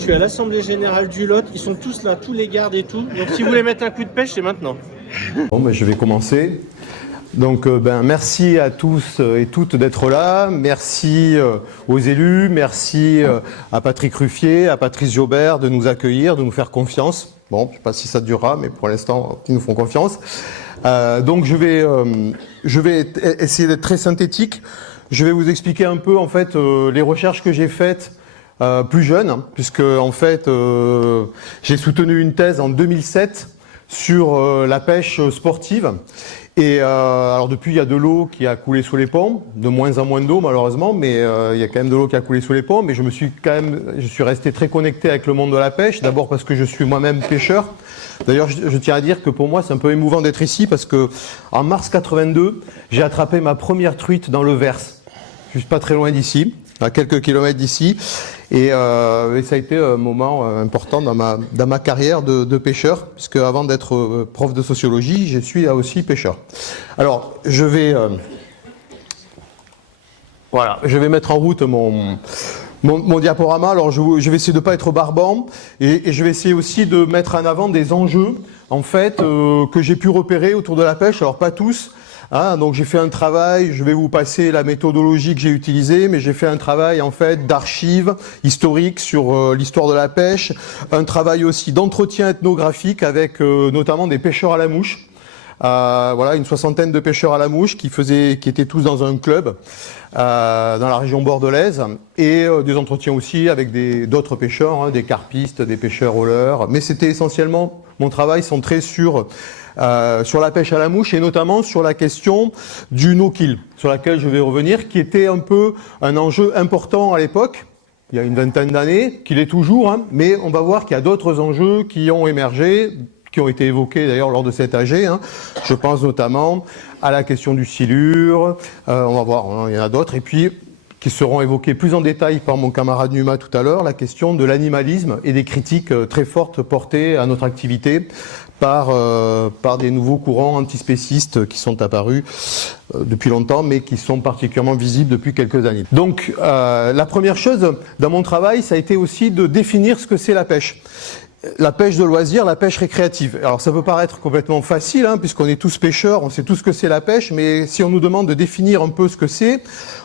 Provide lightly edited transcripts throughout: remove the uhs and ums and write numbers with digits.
je suis à l'Assemblée Générale du Lot. Ils sont tous là, tous les gardes et tout. Donc si vous voulez mettre un coup de pêche, c'est maintenant. Bon, ben, je vais commencer. Donc, merci à tous et toutes d'être là. Merci aux élus. Merci à Patrick Ruffier, à Patrice Jobert de nous accueillir, de nous faire confiance. Bon, je ne sais pas si ça durera, mais pour l'instant, ils nous font confiance. Donc, je vais essayer d'être très synthétique. Je vais vous expliquer un peu, en fait, les recherches que j'ai faites plus jeune, puisque, en fait, j'ai soutenu une thèse en 2007 sur la pêche sportive. Et alors depuis, il y a de l'eau qui a coulé sous les ponts, de moins en moins d'eau malheureusement, mais il y a quand même de l'eau qui a coulé sous les ponts. Mais je suis resté très connecté avec le monde de la pêche, d'abord parce que je suis moi-même pêcheur. D'ailleurs, je tiens à dire que pour moi, c'est un peu émouvant d'être ici parce que en mars 82, j'ai attrapé ma première truite dans le Vers, juste pas très loin d'ici, à quelques kilomètres d'ici. Et ça a été un moment important dans ma carrière de pêcheur, puisque avant d'être prof de sociologie, je suis aussi pêcheur. Alors, je vais mettre en route mon diaporama. Alors, je vais essayer de ne pas être barbant, et je vais essayer aussi de mettre en avant des enjeux, en fait, que j'ai pu repérer autour de la pêche. Alors, pas tous. Donc j'ai fait un travail, je vais vous passer la méthodologie que j'ai utilisée, mais j'ai fait un travail en fait d'archives historiques sur l'histoire de la pêche, un travail aussi d'entretien ethnographique avec notamment des pêcheurs à la mouche. Voilà, une soixantaine de pêcheurs à la mouche qui étaient tous dans un club dans la région bordelaise, et des entretiens aussi avec d'autres pêcheurs, des carpistes, des pêcheurs hauleurs. Mais c'était essentiellement mon travail centré sur la pêche à la mouche, et notamment sur la question du no-kill, sur laquelle je vais revenir, qui était un peu un enjeu important à l'époque, il y a une vingtaine d'années, qu'il est toujours, mais on va voir qu'il y a d'autres enjeux qui ont émergé, qui ont été évoqués d'ailleurs lors de cet AG. Je pense notamment à la question du silure, on va voir, il y en a d'autres, et puis qui seront évoqués plus en détail par mon camarade Numa tout à l'heure, la question de l'animalisme et des critiques très fortes portées à notre activité par des nouveaux courants antispécistes qui sont apparus depuis longtemps, mais qui sont particulièrement visibles depuis quelques années. Donc, la première chose dans mon travail, ça a été aussi de définir ce que c'est la pêche. La pêche de loisir, la pêche récréative. Alors ça peut paraître complètement facile, puisqu'on est tous pêcheurs, on sait tout ce que c'est la pêche, mais si on nous demande de définir un peu ce que c'est,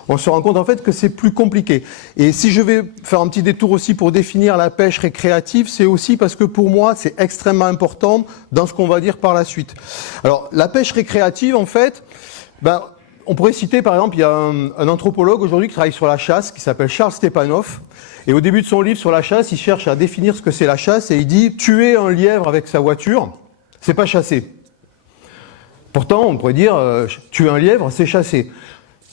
on se rend compte en fait que c'est plus compliqué. Et si je vais faire un petit détour aussi pour définir la pêche récréative, c'est aussi parce que pour moi c'est extrêmement important dans ce qu'on va dire par la suite. Alors la pêche récréative, en fait, on pourrait citer par exemple, il y a un anthropologue aujourd'hui qui travaille sur la chasse, qui s'appelle Charles Stepanov. Et au début de son livre sur la chasse, il cherche à définir ce que c'est la chasse, et il dit « tuer un lièvre avec sa voiture, c'est pas chasser ». Pourtant, on pourrait dire « tuer un lièvre, c'est chasser ».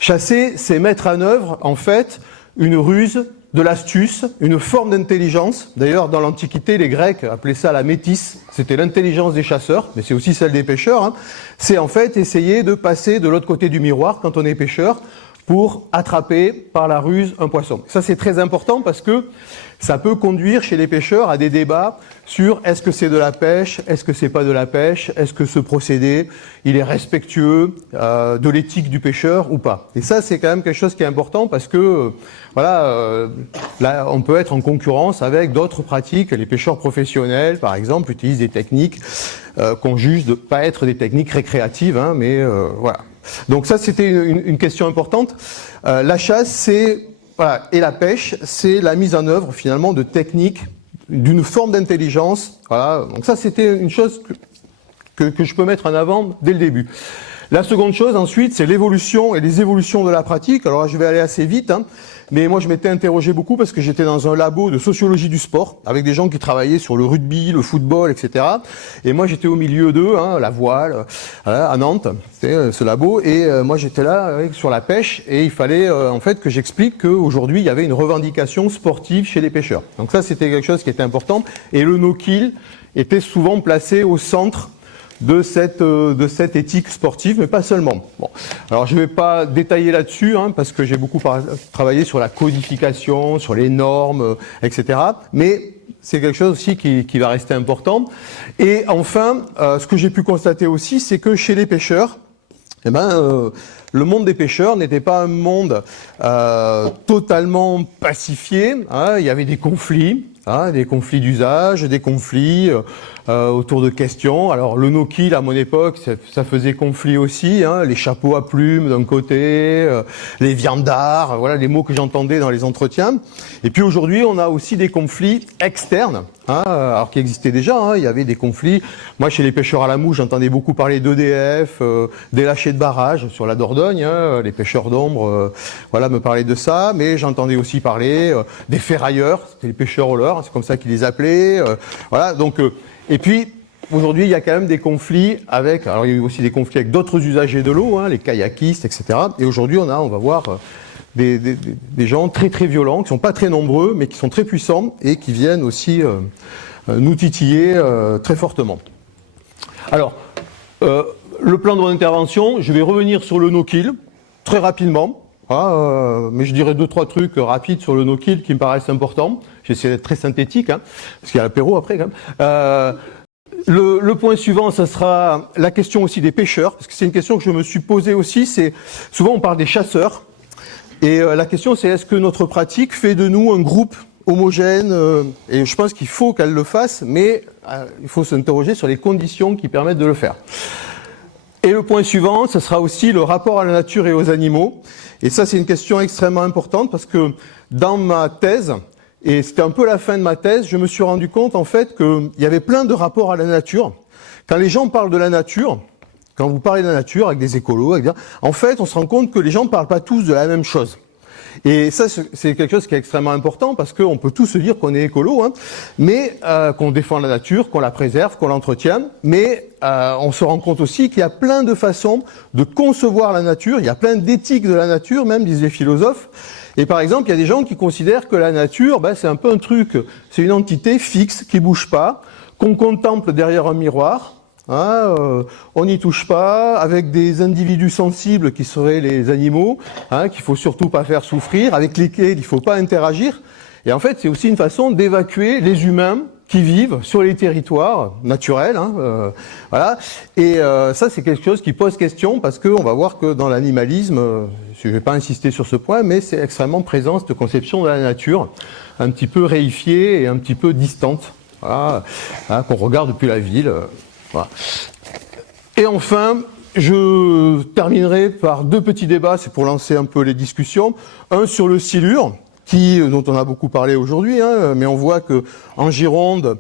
Chasser, c'est mettre en œuvre, en fait, une ruse, de l'astuce, une forme d'intelligence. D'ailleurs, dans l'Antiquité, les Grecs appelaient ça la métis. C'était l'intelligence des chasseurs, mais c'est aussi celle des pêcheurs. C'est en fait essayer de passer de l'autre côté du miroir quand on est pêcheur, pour attraper par la ruse un poisson. Ça, c'est très important parce que ça peut conduire chez les pêcheurs à des débats sur est-ce que c'est de la pêche, est-ce que c'est pas de la pêche, est-ce que ce procédé, il est respectueux de l'éthique du pêcheur ou pas. Et ça, c'est quand même quelque chose qui est important parce que là, on peut être en concurrence avec d'autres pratiques. Les pêcheurs professionnels, par exemple, utilisent des techniques qu'on juge de pas être des techniques récréatives, mais voilà. Donc ça, c'était une question importante. La chasse, et la pêche, c'est la mise en œuvre finalement de techniques, d'une forme d'intelligence. Voilà. Donc ça, c'était une chose que je peux mettre en avant dès le début. La seconde chose ensuite, c'est l'évolution et les évolutions de la pratique. Alors là, je vais aller assez vite, mais moi je m'étais interrogé beaucoup parce que j'étais dans un labo de sociologie du sport avec des gens qui travaillaient sur le rugby, le football, etc. Et moi j'étais au milieu d'eux, la voile, à Nantes, c'était ce labo, et moi j'étais là sur la pêche, et il fallait en fait que j'explique qu'aujourd'hui il y avait une revendication sportive chez les pêcheurs. Donc ça, c'était quelque chose qui était important, et le no-kill était souvent placé au centre de cette éthique sportive, mais pas seulement. Bon. Alors je ne vais pas détailler là-dessus, parce que j'ai beaucoup travaillé sur la codification, sur les normes, etc. Mais c'est quelque chose aussi qui va rester important. Et enfin, ce que j'ai pu constater aussi, c'est que chez les pêcheurs, le monde des pêcheurs n'était pas un monde totalement pacifié. Il y avait des conflits, hein, des conflits d'usage, des conflits autour de questions. Alors le no-kill à mon époque, ça faisait conflit aussi, hein, les chapeaux à plumes d'un côté, les viandards, voilà les mots que j'entendais dans les entretiens. Et puis aujourd'hui, on a aussi des conflits externes, hein, alors qui existaient déjà, hein, il y avait des conflits. Moi, chez les pêcheurs à la mouche, j'entendais beaucoup parler d'EDF, des lâchers de barrage sur la Dordogne, hein, les pêcheurs d'ombre, voilà, me parlaient de ça, mais j'entendais aussi parler des ferrailleurs, c'était les pêcheurs au leurre, c'est comme ça qu'ils les appelaient, voilà, donc et puis, aujourd'hui, il y a quand même des conflits avec, alors il y a eu aussi des conflits avec d'autres usagers de l'eau, hein, les kayakistes, etc. Et aujourd'hui, on va voir des gens très très violents, qui ne sont pas très nombreux, mais qui sont très puissants et qui viennent aussi nous titiller très fortement. Alors, le plan de mon intervention, je vais revenir sur le no-kill, très rapidement, mais je dirais 2-3 trucs rapides sur le no-kill qui me paraissent importants. J'essaie d'être très synthétique, hein, parce qu'il y a l'apéro après quand même. Le point suivant, ça sera la question aussi des pêcheurs, parce que c'est une question que je me suis posée aussi. C'est souvent on parle des chasseurs, et la question c'est est-ce que notre pratique fait de nous un groupe homogène, et je pense qu'il faut qu'elle le fasse, mais il faut s'interroger sur les conditions qui permettent de le faire. Et le point suivant, ça sera aussi le rapport à la nature et aux animaux. Et ça, c'est une question extrêmement importante parce que dans ma thèse, et c'était un peu la fin de ma thèse, je me suis rendu compte en fait qu'il y avait plein de rapports à la nature. Quand les gens parlent de la nature, quand vous parlez de la nature avec des écolos, en fait, on se rend compte que les gens ne parlent pas tous de la même chose. Et ça, c'est quelque chose qui est extrêmement important parce qu'on peut tous se dire qu'on est écolo, hein, mais qu'on défend la nature, qu'on la préserve, qu'on l'entretient, mais on se rend compte aussi qu'il y a plein de façons de concevoir la nature, il y a plein d'éthiques de la nature, même disent les philosophes. Et par exemple, il y a des gens qui considèrent que la nature, c'est un peu un truc, c'est une entité fixe qui bouge pas, qu'on contemple derrière un miroir. Hein, on n'y touche pas, avec des individus sensibles qui seraient les animaux, hein, qu'il faut surtout pas faire souffrir, avec lesquels il faut pas interagir. Et en fait, c'est aussi une façon d'évacuer les humains qui vivent sur les territoires naturels. Hein, voilà. Et ça, c'est quelque chose qui pose question parce qu'on va voir que dans l'animalisme, je ne vais pas insister sur ce point, mais c'est extrêmement présent cette conception de la nature, un petit peu réifiée et un petit peu distante, voilà, hein, qu'on regarde depuis la ville. Voilà. Et enfin, je terminerai par 2 petits débats, c'est pour lancer un peu les discussions. Un sur le silure, dont on a beaucoup parlé aujourd'hui, hein, mais on voit que en Gironde,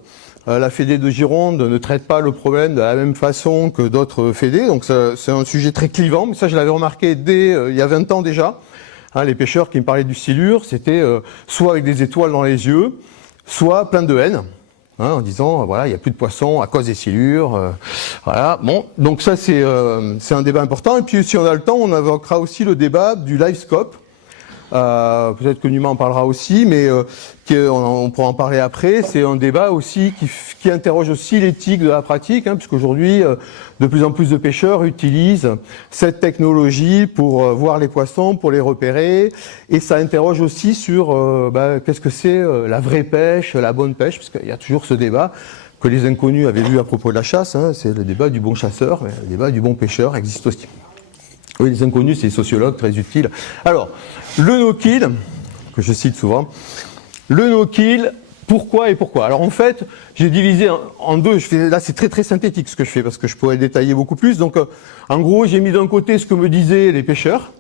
la Fédé de Gironde ne traite pas le problème de la même façon que d'autres fédés, donc c'est un sujet très clivant, mais ça je l'avais remarqué dès il y a 20 ans déjà. Hein, les pêcheurs qui me parlaient du silure, c'était soit avec des étoiles dans les yeux, soit plein de haine. Hein, en disant voilà, il n'y a plus de poissons à cause des silures, voilà. Bon, donc ça c'est un débat important. Et puis si on a le temps, on évoquera aussi le débat du live scope. Peut-être que Numa en parlera aussi, mais on pourra en parler après. C'est un débat aussi qui interroge aussi l'éthique de la pratique, hein, puisqu'aujourd'hui, de plus en plus de pêcheurs utilisent cette technologie pour voir les poissons, pour les repérer, et ça interroge aussi sur qu'est-ce que c'est la vraie pêche, la bonne pêche, parce qu'il y a toujours ce débat que les inconnus avaient vu à propos de la chasse, hein, c'est le débat du bon chasseur, le débat du bon pêcheur existe aussi. Oui, les inconnus, c'est les sociologues, très utiles. Alors, le no-kill, que je cite souvent, le no-kill, pourquoi et pourquoi? Alors en fait, j'ai divisé en 2, là c'est très très synthétique ce que je fais, parce que je pourrais détailler beaucoup plus. Donc en gros, j'ai mis d'un côté ce que me disaient les pêcheurs,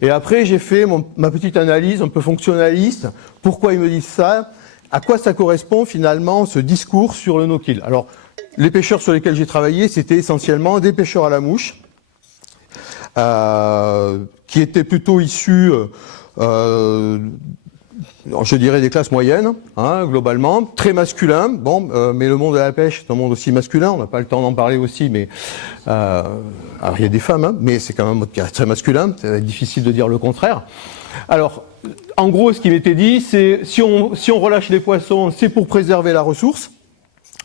et après j'ai fait ma petite analyse un peu fonctionnaliste, pourquoi ils me disent ça, à quoi ça correspond finalement ce discours sur le no-kill. Alors, les pêcheurs sur lesquels j'ai travaillé, c'était essentiellement des pêcheurs à la mouche, qui étaient plutôt issus, je dirais, des classes moyennes, hein, globalement, très masculins. Bon, mais le monde de la pêche est un monde aussi masculin, on n'a pas le temps d'en parler aussi, mais alors il y a des femmes, hein, mais c'est quand même un monde qui est très masculin, c'est difficile de dire le contraire. Alors, en gros, ce qui m'était dit, c'est si on relâche les poissons, c'est pour préserver la ressource,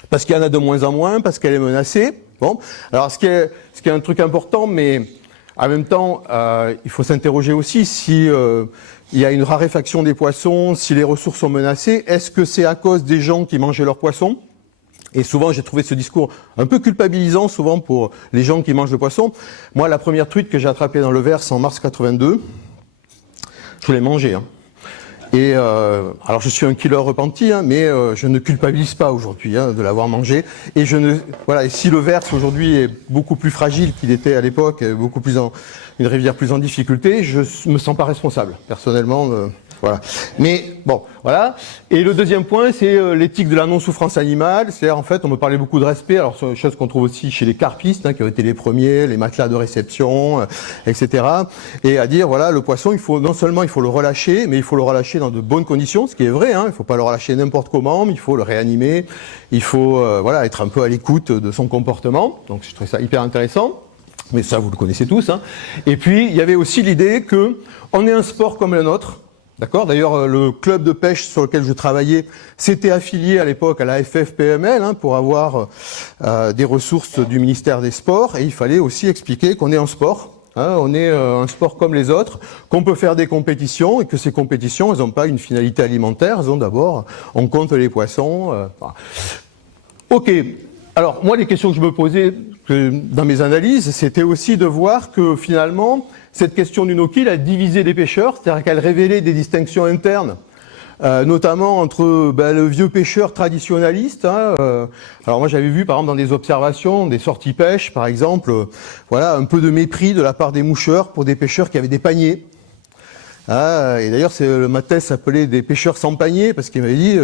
parce qu'il y en a de moins en moins, parce qu'elle est menacée. Bon, alors ce qui est un truc important, mais en même temps, il faut s'interroger aussi si il y a une raréfaction des poissons, si les ressources sont menacées. Est-ce que c'est à cause des gens qui mangeaient leurs poissons? Et souvent, j'ai trouvé ce discours un peu culpabilisant, souvent pour les gens qui mangent le poisson. Moi, la première truite que j'ai attrapée dans le Vers en mars 82, je l'ai mangée. Hein. Et alors je suis un killer repenti, hein, mais je ne culpabilise pas aujourd'hui de l'avoir mangé. Et et si le Vers aujourd'hui est beaucoup plus fragile qu'il était à l'époque, une rivière plus en difficulté, je me sens pas responsable personnellement. Voilà. Mais bon, voilà. Et le deuxième point, c'est l'éthique de la non-souffrance animale. C'est-à-dire, en fait, on me parlait beaucoup de respect. Alors, c'est une chose qu'on trouve aussi chez les carpistes, qui ont été les premiers, les matelas de réception, etc. Et à dire, voilà, le poisson, non seulement il faut le relâcher, mais il faut le relâcher dans de bonnes conditions, ce qui est vrai. Il ne faut pas le relâcher n'importe comment, mais il faut le réanimer. Il faut, être un peu à l'écoute de son comportement. Donc, je trouvais ça hyper intéressant. Mais ça, vous le connaissez tous. Et puis, il y avait aussi l'idée que on est un sport comme le nôtre. D'accord. D'ailleurs, le club de pêche sur lequel je travaillais s'était affilié à l'époque à la FFPML pour avoir des ressources du ministère des Sports. Et il fallait aussi expliquer qu'on est un sport. On est un sport comme les autres, qu'on peut faire des compétitions et que ces compétitions, elles n'ont pas une finalité alimentaire. Elles ont d'abord, on compte les poissons. Ok. Alors moi, les questions que je me posais dans mes analyses, c'était aussi de voir que finalement, cette question du no-kill a divisé les pêcheurs, c'est-à-dire qu'elle révélait des distinctions internes, notamment entre le vieux pêcheur traditionnaliste. Alors moi j'avais vu par exemple dans des observations, des sorties pêche par exemple, un peu de mépris de la part des moucheurs pour des pêcheurs qui avaient des paniers. Et d'ailleurs ma thèse s'appelait des pêcheurs sans panier parce qu'il m'avait dit,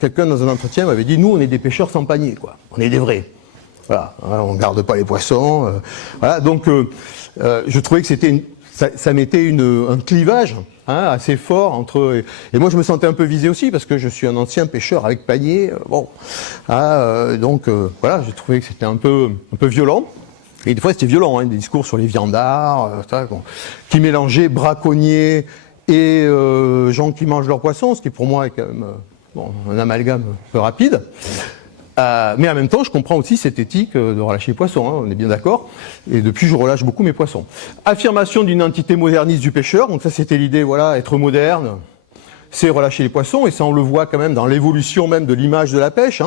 quelqu'un dans un entretien m'avait dit, nous on est des pêcheurs sans panier, quoi. On est des vrais. Voilà, on garde pas les poissons. Donc je trouvais que ça mettait un clivage assez fort entre. Et moi je me sentais un peu visé aussi parce que je suis un ancien pêcheur avec panier. Je trouvais que c'était un peu violent. Et des fois c'était violent, des discours sur les viandards, qui mélangeaient braconniers et gens qui mangent leurs poissons, ce qui pour moi est quand même un amalgame un peu rapide. Mais en même temps, je comprends aussi cette éthique de relâcher les poissons, on est bien d'accord. Et depuis, je relâche beaucoup mes poissons. Affirmation d'une entité moderniste du pêcheur. Donc ça, c'était l'idée, être moderne, c'est relâcher les poissons. Et ça, on le voit quand même dans l'évolution même de l'image de la pêche.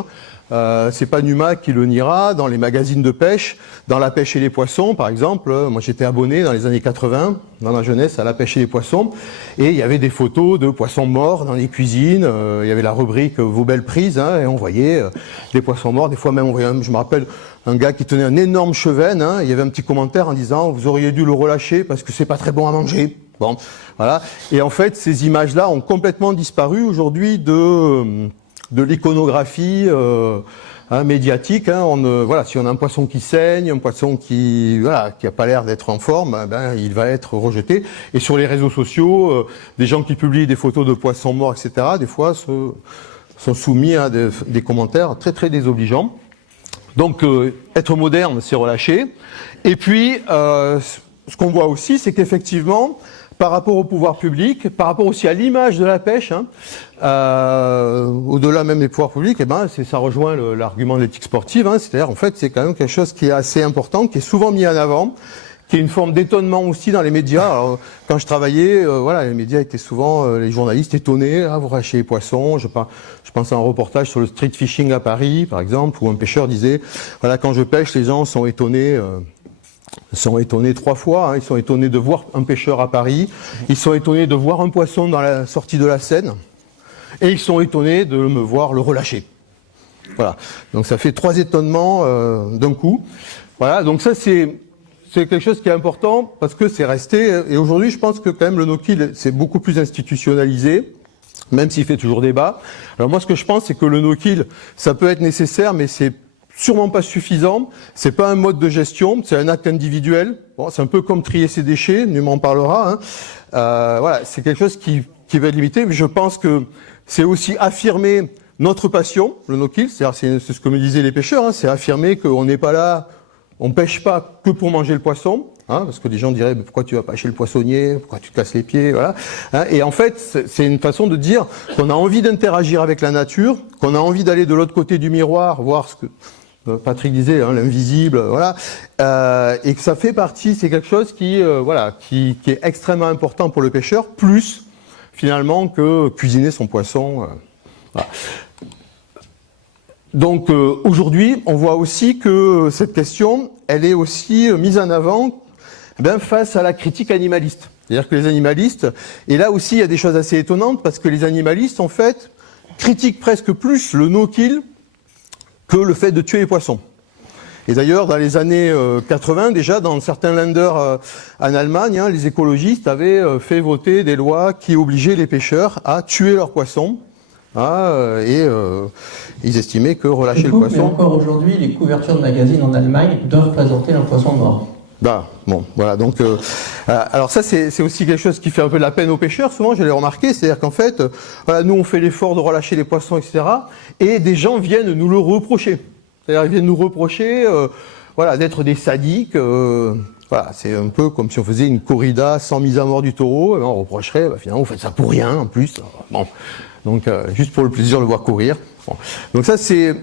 C'est pas Numa qui le niera. Dans les magazines de pêche, dans La Pêche et les Poissons, par exemple, moi j'étais abonné dans les années 80, dans ma jeunesse, à La Pêche et les Poissons, et il y avait des photos de poissons morts dans les cuisines. Il y avait la rubrique Vos belles prises, et on voyait des poissons morts. Des fois même, on voyait, je me rappelle, un gars qui tenait un énorme chevenne. Il y avait un petit commentaire en disant vous auriez dû le relâcher parce que c'est pas très bon à manger. Bon, voilà. Et en fait, ces images-là ont complètement disparu aujourd'hui de l'iconographie médiatique. Si on a un poisson qui saigne, un poisson qui a pas l'air d'être en forme, il va être rejeté. Et sur les réseaux sociaux, des gens qui publient des photos de poissons morts, etc., des fois sont soumis à des commentaires très très désobligeants. Donc être moderne, c'est relâcher. Et puis ce qu'on voit aussi, c'est qu'effectivement, par rapport au pouvoir public, par rapport aussi à l'image de la pêche, au-delà même des pouvoirs publics, ça rejoint l'argument de l'éthique sportive. C'est-à-dire, en fait, c'est quand même quelque chose qui est assez important, qui est souvent mis en avant, qui est une forme d'étonnement aussi dans les médias. Alors, quand je travaillais, les médias étaient souvent, les journalistes étonnés, vous relâchez les poissons. Je pense à un reportage sur le street fishing à Paris, par exemple, où un pêcheur disait, quand je pêche, les gens sont étonnés. Sont étonnés 3 fois. Ils sont étonnés de voir un pêcheur à Paris. Ils sont étonnés de voir un poisson dans la sortie de la Seine. Et ils sont étonnés de me voir le relâcher. Voilà. Donc ça fait 3 étonnements d'un coup. Voilà. Donc ça c'est quelque chose qui est important parce que c'est resté. Et aujourd'hui, je pense que quand même le no-kill c'est beaucoup plus institutionnalisé, même s'il fait toujours débat. Alors moi, ce que je pense, c'est que le no-kill, ça peut être nécessaire, mais c'est sûrement pas suffisant. C'est pas un mode de gestion, c'est un acte individuel. Bon, c'est un peu comme trier ses déchets, Numa en parlera. C'est quelque chose qui va être limité. Mais je pense que c'est aussi affirmer notre passion, le no-kill. C'est ce que me disaient les pêcheurs. C'est affirmer qu'on n'est pas là, on pêche pas que pour manger le poisson. Parce que des gens diraient pourquoi tu vas pas chez le poissonnier, pourquoi tu te casses les pieds, voilà. Et en fait, c'est une façon de dire qu'on a envie d'interagir avec la nature, qu'on a envie d'aller de l'autre côté du miroir, voir ce que Patrick disait, l'invisible, et que ça fait partie, c'est quelque chose qui est extrêmement important pour le pêcheur, plus finalement que cuisiner son poisson. Voilà. Donc aujourd'hui, on voit aussi que cette question, elle est aussi mise en avant face à la critique animaliste. C'est-à-dire que les animalistes, et là aussi il y a des choses assez étonnantes, parce que les animalistes, en fait, critiquent presque plus le no-kill que le fait de tuer les poissons. Et d'ailleurs, dans les années 80, déjà, dans certains länders en Allemagne, hein, les écologistes avaient fait voter des lois qui obligeaient les pêcheurs à tuer leurs poissons. Et ils estimaient que relâcher le poisson... Mais encore aujourd'hui, les couvertures de magazines en Allemagne doivent présenter un poisson mort. Bah, bon, voilà, donc... alors ça, c'est aussi quelque chose qui fait un peu de la peine aux pêcheurs, souvent, je l'ai remarqué, c'est-à-dire qu'en fait, voilà, nous, on fait l'effort de relâcher les poissons, etc., et des gens viennent nous le reprocher. C'est-à-dire, ils viennent nous reprocher voilà, d'être des sadiques. Voilà, c'est un peu comme si on faisait une corrida sans mise à mort du taureau. Et ben on reprocherait, bah, finalement, vous faites ça pour rien, en plus. Bon, donc, juste pour le plaisir de le voir courir. Bon. Donc ça, c'est...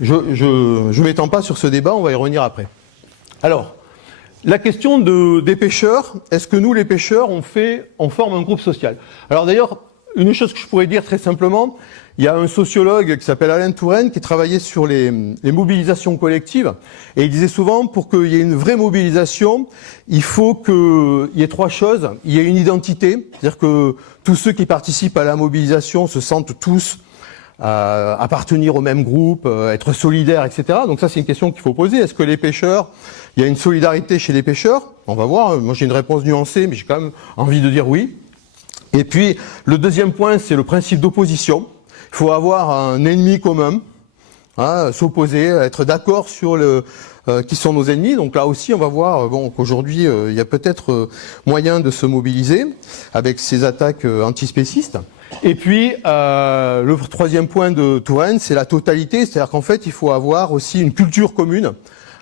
Je m'étends pas sur ce débat, on va y revenir après. Alors, la question des pêcheurs, est-ce que nous, les pêcheurs, on forme un groupe social? Alors d'ailleurs, une chose que je pourrais dire très simplement, il y a un sociologue qui s'appelle Alain Touraine qui travaillait sur les mobilisations collectives et il disait souvent pour qu'il y ait une vraie mobilisation, il faut qu'il y ait trois choses. Il y ait une identité, c'est-à-dire que tous ceux qui participent à la mobilisation se sentent tous appartenir au même groupe, être solidaires, etc. Donc ça c'est une question qu'il faut poser. Est-ce que les pêcheurs, il y a une solidarité chez les pêcheurs? On va voir, moi j'ai une réponse nuancée mais j'ai quand même envie de dire oui. Et puis le deuxième point c'est le principe d'opposition. Il faut avoir un ennemi commun, hein, s'opposer, être d'accord sur qui sont nos ennemis. Donc là aussi, on va voir qu'aujourd'hui, il y a peut-être moyen de se mobiliser avec ces attaques antispécistes. Et puis, le troisième point de Touraine, c'est la totalité. C'est-à-dire qu'en fait, il faut avoir aussi une culture commune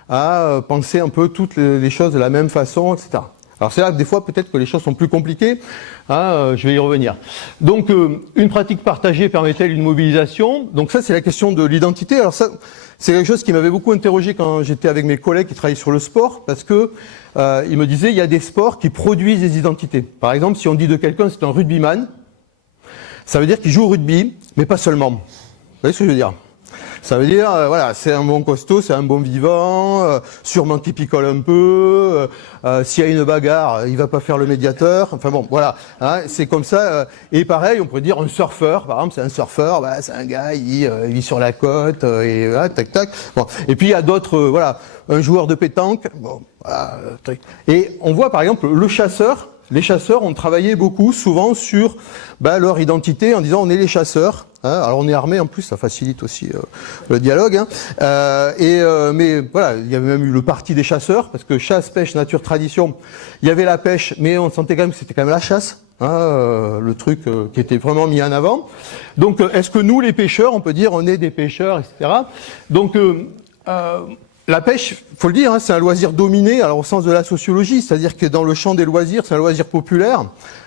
à penser un peu toutes les choses de la même façon, etc. Alors c'est là que des fois peut-être que les choses sont plus compliquées, hein, je vais y revenir. Donc une pratique partagée permet-elle une mobilisation? Donc ça c'est la question de l'identité. Alors ça c'est quelque chose qui m'avait beaucoup interrogé quand j'étais avec mes collègues qui travaillent sur le sport, parce que ils me disaient il y a des sports qui produisent des identités. Par exemple si on dit de quelqu'un c'est un rugbyman, ça veut dire qu'il joue au rugby, mais pas seulement. Vous voyez ce que je veux dire? Ça veut dire, voilà, c'est un bon costaud, c'est un bon vivant, sûrement qu'il picole un peu, s'il y a une bagarre, il va pas faire le médiateur, enfin bon, voilà, hein, c'est comme ça. Et pareil, on pourrait dire un surfeur, par exemple, c'est un surfeur, bah, c'est un gars, il vit sur la côte, et voilà, tac, tac. Bon. Et puis il y a d'autres, voilà, un joueur de pétanque, bon, voilà, et on voit par exemple le chasseur. Les chasseurs ont travaillé beaucoup, souvent, sur leur identité en disant on est les chasseurs. Hein, alors on est armé en plus, ça facilite aussi le dialogue. Hein, mais voilà, il y avait même eu le parti des chasseurs parce que chasse, pêche, nature, tradition. Il y avait la pêche, mais on sentait quand même que c'était quand même la chasse, hein, le truc qui était vraiment mis en avant. Donc, est-ce que nous, les pêcheurs, on peut dire on est des pêcheurs, etc. Donc la pêche, faut le dire, hein, c'est un loisir dominé, alors au sens de la sociologie, c'est-à-dire que dans le champ des loisirs, c'est un loisir populaire,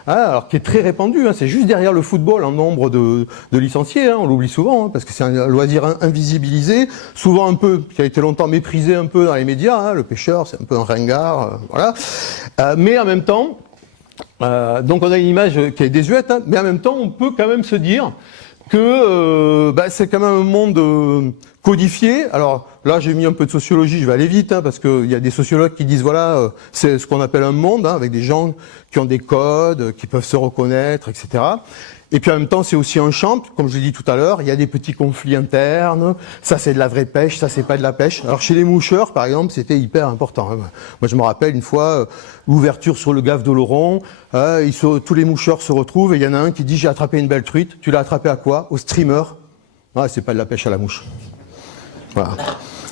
hein, alors qui est très répandu. Hein, c'est juste derrière le football en nombre de licenciés. Hein, on l'oublie souvent, hein, parce que c'est un loisir invisibilisé, souvent un peu, qui a été longtemps méprisé un peu dans les médias. Hein, le pêcheur, c'est un peu un ringard, voilà. Mais en même temps, donc on a une image qui est désuète, hein, mais en même temps, on peut quand même se dire que c'est quand même un monde codifié. Alors là, j'ai mis un peu de sociologie, je vais aller vite, hein, parce qu'il y a des sociologues qui disent, voilà, c'est ce qu'on appelle un monde, hein, avec des gens qui ont des codes, qui peuvent se reconnaître, etc. Et puis en même temps, c'est aussi un champ, comme je l'ai dit tout à l'heure, il y a des petits conflits internes, ça c'est de la vraie pêche, ça c'est pas de la pêche. Alors chez les moucheurs, par exemple, c'était hyper important. Hein. Moi je me rappelle une fois, l'ouverture sur le gave d'Oloron, tous les moucheurs se retrouvent et il y en a un qui dit j'ai attrapé une belle truite, tu l'as attrapé à quoi? Au streamer. Ah, c'est pas de la pêche à la mouche. Voilà,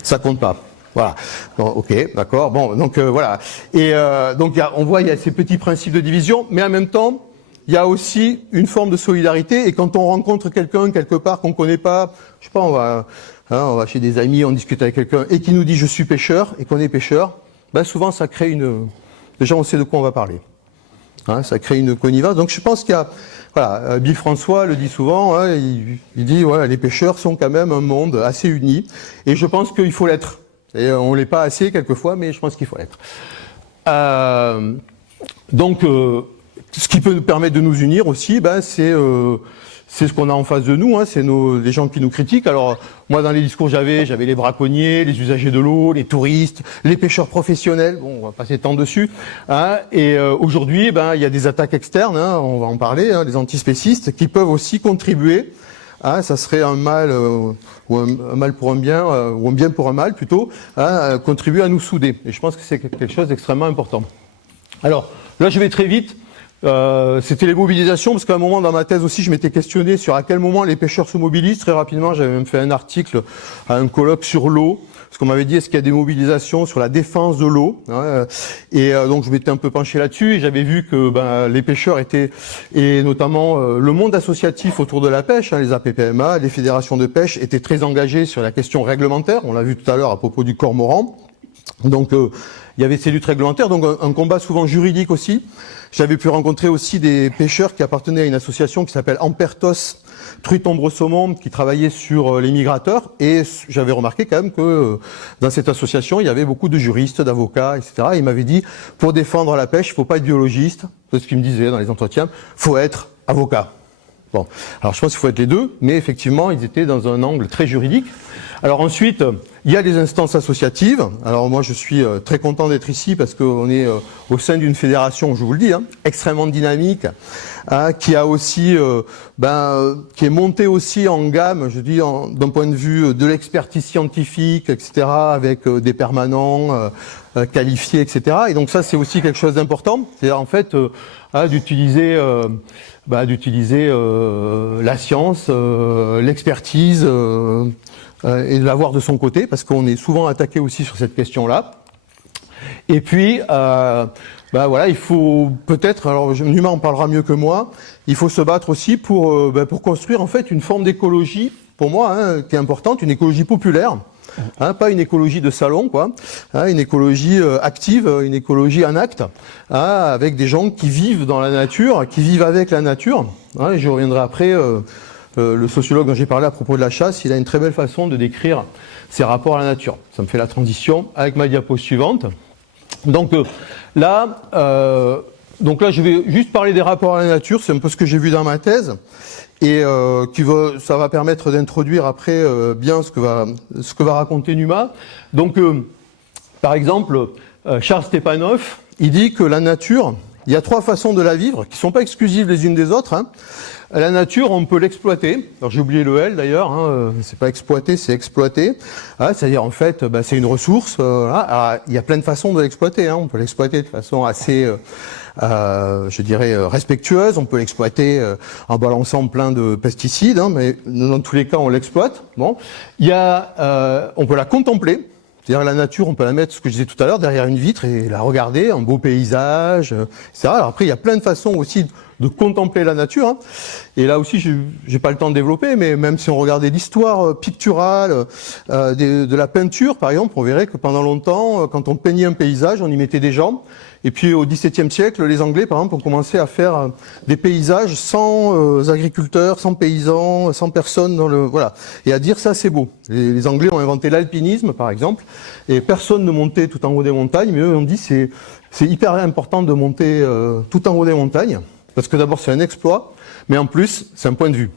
ça compte pas. Voilà. Bon, ok, d'accord. Bon, donc voilà. Et donc on voit il y a ces petits principes de division, mais en même temps, il y a aussi une forme de solidarité. Et quand on rencontre quelqu'un quelque part qu'on connaît pas, je sais pas, on va chez des amis, on discute avec quelqu'un et qui nous dit je suis pêcheur et qu'on est pêcheur, souvent ça crée déjà on sait de quoi on va parler. Hein, ça crée une connivence. Donc je pense qu'il y a, voilà, Bill François le dit souvent, hein, il dit voilà, les pêcheurs sont quand même un monde assez uni, et je pense qu'il faut l'être. Et on l'est pas assez quelquefois, mais je pense qu'il faut l'être. Donc ce qui peut nous permettre de nous unir aussi, c'est c'est ce qu'on a en face de nous, hein, c'est les gens qui nous critiquent. Alors moi dans les discours j'avais les braconniers, les usagers de l'eau, les touristes, les pêcheurs professionnels, bon on va passer tant dessus, hein, et aujourd'hui il y a des attaques externes, hein, on va en parler, hein, les antispécistes qui peuvent aussi contribuer, hein, ça serait un mal ou un mal pour un bien, ou un bien pour un mal plutôt, hein, contribuer à nous souder, et je pense que c'est quelque chose d'extrêmement important. Alors là je vais très vite. C'était les mobilisations, parce qu'à un moment dans ma thèse aussi, je m'étais questionné sur à quel moment les pêcheurs se mobilisent. Très rapidement, j'avais même fait un article à un colloque sur l'eau, parce qu'on m'avait dit est-ce qu'il y a des mobilisations sur la défense de l'eau, hein, et donc je m'étais un peu penché là-dessus, et j'avais vu que les pêcheurs étaient, et notamment le monde associatif autour de la pêche, hein, les APPMA, les fédérations de pêche, étaient très engagés sur la question réglementaire. On l'a vu tout à l'heure à propos du cormoran. Donc il y avait ces luttes réglementaires, donc un combat souvent juridique aussi. J'avais pu rencontrer aussi des pêcheurs qui appartenaient à une association qui s'appelle Ampertos, Truite Ombre Saumon, qui travaillait sur les migrateurs, et j'avais remarqué quand même que dans cette association, il y avait beaucoup de juristes, d'avocats, etc. Et ils m'avaient dit, pour défendre la pêche, il ne faut pas être biologiste, c'est ce qu'ils me disaient dans les entretiens, il faut être avocat. Bon, alors je pense qu'il faut être les deux, mais effectivement, ils étaient dans un angle très juridique. Alors ensuite, il y a les instances associatives. Alors moi, je suis très content d'être ici parce qu'on est au sein d'une fédération, je vous le dis, hein, extrêmement dynamique, hein, qui a aussi, qui est montée aussi en gamme, je dis, d'un point de vue de l'expertise scientifique, etc., avec des permanents qualifiés, etc. Et donc ça, c'est aussi quelque chose d'important. C'est-à-dire en fait d'utiliser la science, l'expertise. Et de l'avoir de son côté, parce qu'on est souvent attaqué aussi sur cette question-là. Et puis, voilà, il faut peut-être, alors Numa en parlera mieux que moi, il faut se battre aussi pour construire en fait une forme d'écologie, pour moi, hein, qui est importante, une écologie populaire, hein, pas une écologie de salon, quoi, hein, une écologie active, une écologie en acte, hein, avec des gens qui vivent dans la nature, qui vivent avec la nature, hein, et je reviendrai après. Le sociologue dont j'ai parlé à propos de la chasse, il a une très belle façon de décrire ses rapports à la nature. Ça me fait la transition avec ma diapo suivante. Donc là, je vais juste parler des rapports à la nature. C'est un peu ce que j'ai vu dans ma thèse, et ça va permettre d'introduire après bien ce que va raconter Numa. Donc, par exemple, Charles Stepanov, il dit que la nature, il y a 3 façons de la vivre qui ne sont pas exclusives les unes des autres, hein. La nature, on peut l'exploiter. Alors j'ai oublié le L d'ailleurs. Hein, c'est pas exploiter, c'est exploiter. Ah, c'est-à-dire en fait, c'est une ressource. Alors, il y a plein de façons de l'exploiter. Hein. On peut l'exploiter de façon assez, je dirais, respectueuse. On peut l'exploiter en balançant plein de pesticides. Hein, mais dans tous les cas, on l'exploite. Bon, il y a, on peut la contempler. C'est-à-dire la nature, on peut la mettre, ce que je disais tout à l'heure, derrière une vitre et la regarder, un beau paysage, etc. Alors après, il y a plein de façons aussi de contempler la nature, hein. Et là aussi, j'ai pas le temps de développer, mais même si on regardait l'histoire picturale de la peinture, par exemple, on verrait que pendant longtemps, quand on peignait un paysage, on y mettait des gens. Et puis au XVIIe siècle, les Anglais, par exemple, ont commencé à faire des paysages sans agriculteurs, sans paysans, sans personne dans le voilà, et à dire ça c'est beau. Les Anglais ont inventé l'alpinisme, par exemple, et personne ne montait tout en haut des montagnes, mais eux ont dit c'est hyper important de monter tout en haut des montagnes, parce que d'abord c'est un exploit, mais en plus c'est un point de vue.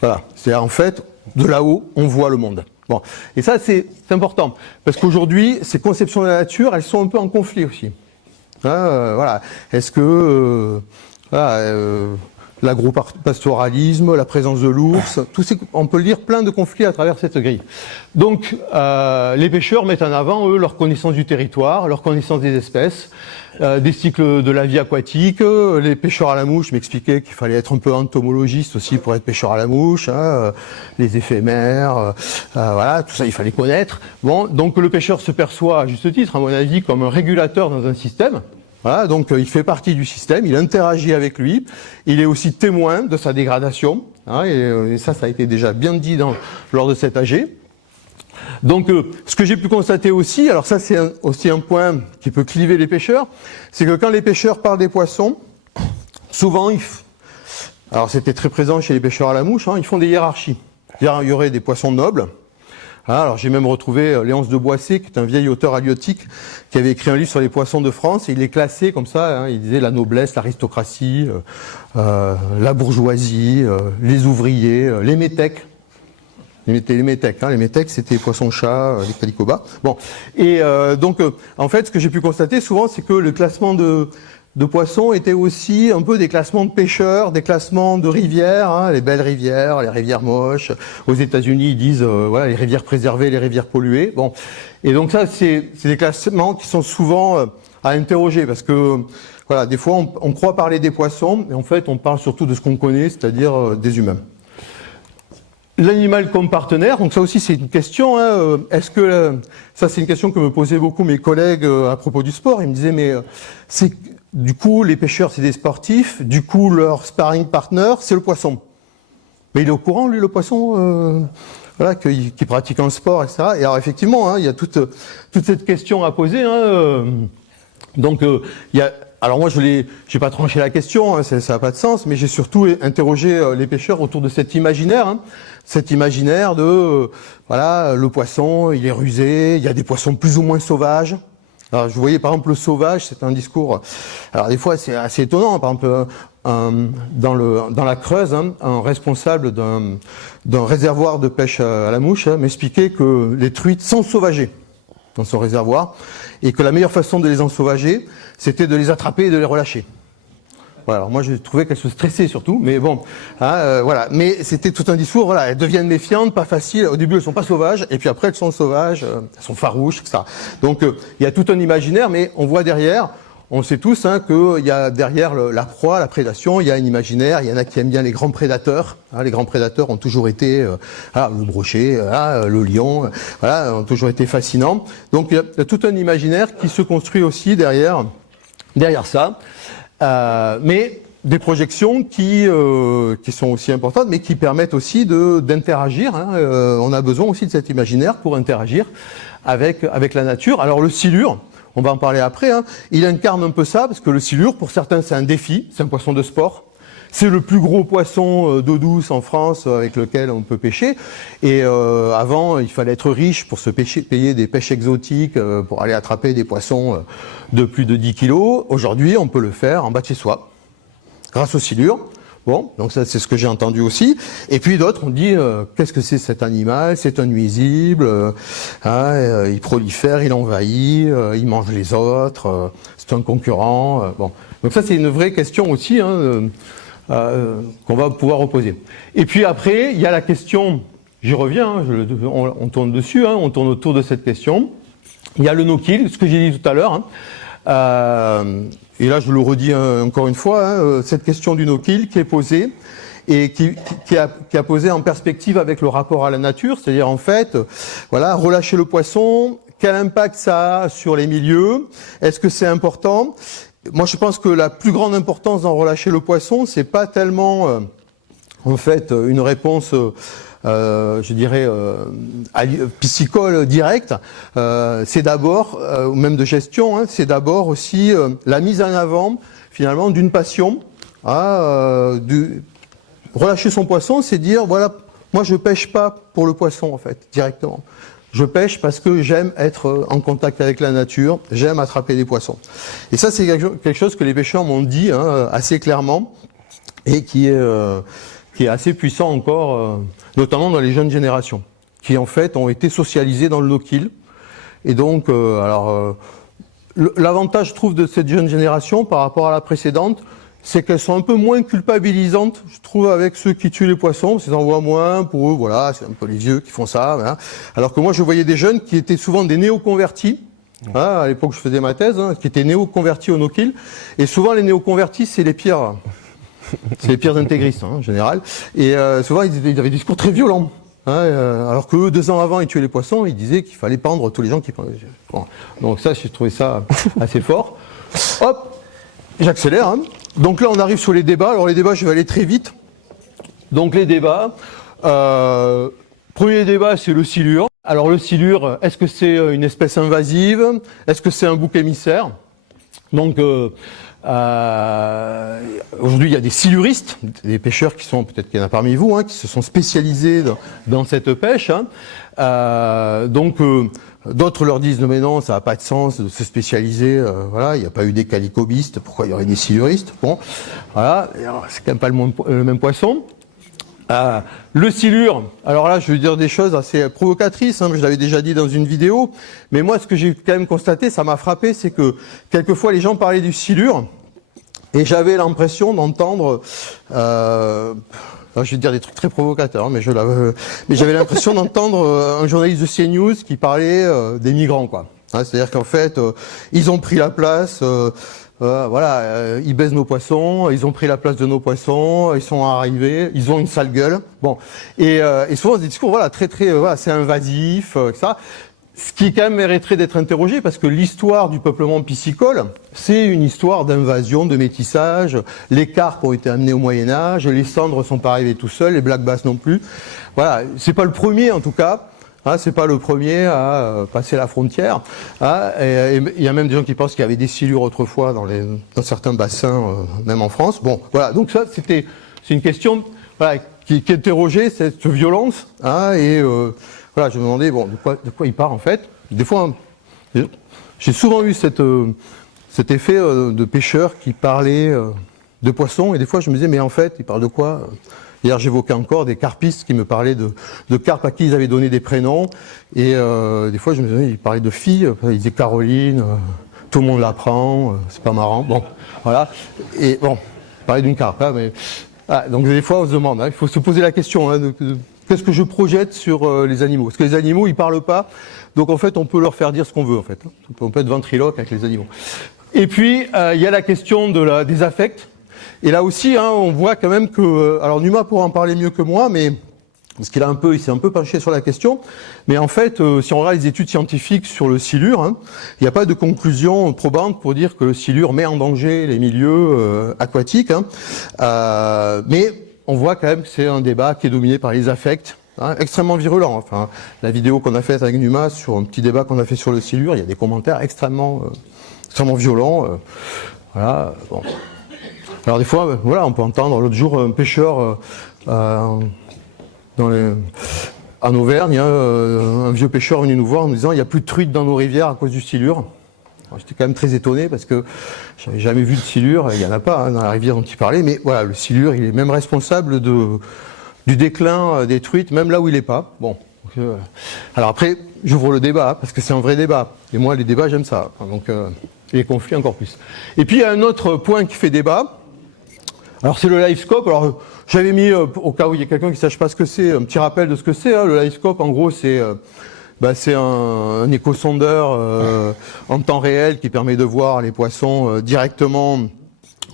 Voilà, c'est-à-dire en fait de là-haut on voit le monde. Bon, et ça c'est important, parce qu'aujourd'hui, ces conceptions de la nature, elles sont un peu en conflit aussi. Voilà. Est-ce que l'agropastoralisme, la présence de l'ours, on peut lire plein de conflits à travers cette grille. Donc, les pêcheurs mettent en avant, eux, leur connaissance du territoire, leur connaissance des espèces, des cycles de la vie aquatique. Les pêcheurs à la mouche m'expliquaient qu'il fallait être un peu entomologiste aussi pour être pêcheur à la mouche, hein, les éphémères, voilà, tout ça il fallait connaître. Bon, donc le pêcheur se perçoit, à juste titre, à mon avis, comme un régulateur dans un système. Voilà, donc il fait partie du système, il interagit avec lui, il est aussi témoin de sa dégradation, hein, et ça a été déjà bien dit lors de cet AG. Donc, ce que j'ai pu constater aussi, alors ça c'est aussi un point qui peut cliver les pêcheurs, c'est que quand les pêcheurs parlent des poissons, souvent, alors c'était très présent chez les pêcheurs à la mouche, hein, ils font des hiérarchies. C'est-à-dire, il y aurait des poissons nobles, Alors j'ai même retrouvé Léonce de Boissé, qui est un vieil auteur halieutique, qui avait écrit un livre sur les poissons de France, et il les classait comme ça, hein, il disait la noblesse, l'aristocratie, la bourgeoisie, les ouvriers, les métèques. Les métèques, hein, les métèques, c'était les poissons-chats, les calicobas. Bon, et donc en fait, ce que j'ai pu constater souvent, c'est que le classement de poissons était aussi un peu des classements de pêcheurs, des classements de rivières, hein, les belles rivières, les rivières moches. Aux États-Unis, ils disent voilà, les rivières préservées, les rivières polluées. Bon, et donc ça, c'est des classements qui sont souvent à interroger, parce que voilà, des fois, on croit parler des poissons, mais en fait, on parle surtout de ce qu'on connaît, c'est-à-dire des humains. L'animal comme partenaire, donc ça aussi c'est une question. Hein, est-ce que ça c'est une question que me posaient beaucoup mes collègues à propos du sport. Ils me disaient mais c'est du coup les pêcheurs c'est des sportifs, du coup leur sparring partner c'est le poisson. Mais il est au courant lui le poisson, voilà, qu'il pratique un sport, etc. Et alors effectivement, hein, il y a toute cette question à poser. Hein, donc il y a alors moi, j'ai pas tranché la question, hein, ça n'a pas de sens, mais j'ai surtout interrogé les pêcheurs autour de cet imaginaire, hein, cet imaginaire de, voilà, le poisson, il est rusé, il y a des poissons plus ou moins sauvages. Alors, je voyais par exemple le sauvage, c'est un discours. Alors des fois, c'est assez étonnant. Par exemple, dans la Creuse, hein, un responsable d'un réservoir de pêche à la mouche hein, m'expliquait que les truites s'ensauvageaient dans son réservoir, et que la meilleure façon de les ensauvager, c'était de les attraper et de les relâcher. Voilà, alors moi je trouvais qu'elles se stressaient surtout, mais bon, hein, voilà. Mais c'était tout un discours, voilà, elles deviennent méfiantes, pas faciles. Au début elles sont pas sauvages, et puis après elles sont sauvages, elles sont farouches, etc. Donc il y a tout un imaginaire, mais on voit derrière, on sait tous hein, qu'il y a derrière la proie, la prédation, il y a un imaginaire, il y en a qui aiment bien les grands prédateurs. Hein, les grands prédateurs ont toujours été, le brochet, le lion, voilà, ont toujours été fascinants. Donc il y a tout un imaginaire qui se construit aussi derrière ça. Mais des projections qui sont aussi importantes, mais qui permettent aussi d'interagir. Hein. On a besoin aussi de cet imaginaire pour interagir avec la nature. Alors le silure, on va en parler après, hein, il incarne un peu ça, parce que le silure, pour certains, c'est un défi, c'est un poisson de sport. C'est le plus gros poisson d'eau douce en France avec lequel on peut pêcher. Et avant, il fallait être riche pour se payer des pêches exotiques, pour aller attraper des poissons de plus de 10 kilos. Aujourd'hui, on peut le faire en bas de chez soi, grâce au silure. Bon, donc ça c'est ce que j'ai entendu aussi. Et puis d'autres ont dit qu'est-ce que c'est cet animal? C'est un nuisible, il prolifère, il envahit, il mange les autres, c'est un concurrent. Bon, donc ça c'est une vraie question aussi hein, qu'on va pouvoir reposer. Et puis après il y a la question, j'y reviens, hein, on tourne dessus, hein, on tourne autour de cette question. Il y a le no-kill, ce que j'ai dit tout à l'heure. Hein. Et là, je le redis encore une fois, hein, cette question du no-kill qui est posée et qui a posé en perspective avec le rapport à la nature, c'est-à-dire en fait, voilà, relâcher le poisson, quel impact ça a sur les milieux, est-ce que c'est important? Moi, je pense que la plus grande importance d'en relâcher le poisson, c'est pas tellement, en fait, une réponse je dirais piscicole directe, c'est d'abord, ou même de gestion, hein, c'est d'abord aussi la mise en avant finalement d'une passion. Relâcher son poisson, c'est dire voilà, moi je pêche pas pour le poisson en fait directement. Je pêche parce que j'aime être en contact avec la nature, j'aime attraper des poissons. Et ça c'est quelque chose que les pêcheurs m'ont dit hein, assez clairement et qui est assez puissant encore. Notamment dans les jeunes générations, qui en fait ont été socialisées dans le no-kill. Et donc, l'avantage, je trouve, de cette jeune génération par rapport à la précédente, c'est qu'elles sont un peu moins culpabilisantes, je trouve, avec ceux qui tuent les poissons, parce qu'ils en voient moins, pour eux, voilà, c'est un peu les vieux qui font ça. Voilà. Alors que moi, je voyais des jeunes qui étaient souvent des néo-convertis, hein, à l'époque où je faisais ma thèse, hein, qui étaient néo-convertis au no-kill, et souvent les néo-convertis, c'est les pires... C'est les pires intégristes, hein, en général. Et souvent, ils avaient des discours très violents. Hein, alors que 2 ans avant, ils tuaient les poissons, ils disaient qu'il fallait pendre tous les gens qui... Bon. Donc ça, j'ai trouvé ça assez fort. Hop, j'accélère. Hein. Donc là, on arrive sur les débats. Alors les débats, je vais aller très vite. Donc les débats. Premier débat, c'est le silure. Alors le silure, est-ce que c'est une espèce invasive? Est-ce que c'est un bouc émissaire? Donc aujourd'hui, il y a des siluristes, des pêcheurs qui sont, peut-être qu'il y en a parmi vous, hein, qui se sont spécialisés dans cette pêche. Hein. D'autres leur disent non mais non, ça n'a pas de sens de se spécialiser. Voilà, il n'y a pas eu des calicobistes, pourquoi il y aurait des siluristes? Bon, voilà, c'est quand même pas le même poisson. Le silure, alors là je vais dire des choses assez provocatrices, hein, je l'avais déjà dit dans une vidéo, mais moi ce que j'ai quand même constaté, ça m'a frappé, c'est que quelquefois les gens parlaient du silure et j'avais l'impression d'entendre, je vais dire des trucs très provocateurs, mais j'avais l'impression d'entendre un journaliste de CNews qui parlait des migrants, quoi. Hein, c'est-à-dire qu'en fait, ils ont pris la place. Ils baisent nos poissons, ils ont pris la place de nos poissons, ils sont arrivés, ils ont une sale gueule. Bon, et souvent des discours, voilà, très, c'est invasif, etc. Ce qui quand même mériterait d'être interrogé, parce que l'histoire du peuplement piscicole, c'est une histoire d'invasion, de métissage. Les carpes ont été amenés au Moyen Âge, les cendres sont pas arrivés tout seuls, les black bass non plus. Voilà, c'est pas le premier en tout cas. Hein, c'est pas le premier à passer la frontière. Hein, et il y a même des gens qui pensent qu'il y avait des silures autrefois dans certains bassins, même en France. Bon, voilà. Donc ça, c'est une question, voilà, qui interrogeait cette violence. Hein, et voilà, je me demandais, bon, de quoi il parle en fait. Des fois, j'ai souvent eu cet effet de pêcheurs qui parlaient de poissons, et des fois je me disais, mais en fait, ils parlent de quoi? Hier, j'évoquais encore des carpistes qui me parlaient de carpes à qui ils avaient donné des prénoms. Et des fois, je me disais, ils parlaient de filles. Ils disaient Caroline, tout le monde l'apprend, c'est pas marrant. Bon, voilà. Et bon, parler d'une carpe, hein, mais donc des fois, on se demande. Hein, il faut se poser la question. Hein, qu'est-ce que je projette sur les animaux? Parce que les animaux, ils parlent pas. Donc en fait, on peut leur faire dire ce qu'on veut. En fait, on peut être ventriloque avec les animaux. Et puis, il y a la question des affects. Et là aussi, hein, on voit quand même que, alors Numa pourra en parler mieux que moi, mais parce qu'il s'est un peu penché sur la question. Mais en fait, si on regarde les études scientifiques sur le silure, hein, il n'y a pas de conclusion probante pour dire que le silure met en danger les milieux aquatiques. Hein. Mais on voit quand même que c'est un débat qui est dominé par les affects. Hein, extrêmement virulent. Enfin, la vidéo qu'on a faite avec Numa sur un petit débat qu'on a fait sur le silure, il y a des commentaires extrêmement violents. Voilà. Bon. Alors des fois, voilà, on peut entendre l'autre jour un pêcheur en Auvergne, un vieux pêcheur venu nous voir en nous disant il n'y a plus de truites dans nos rivières à cause du silure. J'étais quand même très étonné parce que j'avais jamais vu de silure, il n'y en a pas hein, dans la rivière dont il parlait, mais voilà, le silure, il est même responsable du déclin des truites, même là où il n'est pas. Bon. Alors après, j'ouvre le débat parce que c'est un vrai débat. Et moi, les débats, j'aime ça. Donc les conflits encore plus. Et puis il y a un autre point qui fait débat. Alors c'est le LiveScope. Alors j'avais mis au cas où il y a quelqu'un qui ne sache pas ce que c'est, un petit rappel de ce que c'est. Hein. Le LiveScope, en gros, c'est un échosondeur en temps réel qui permet de voir les poissons directement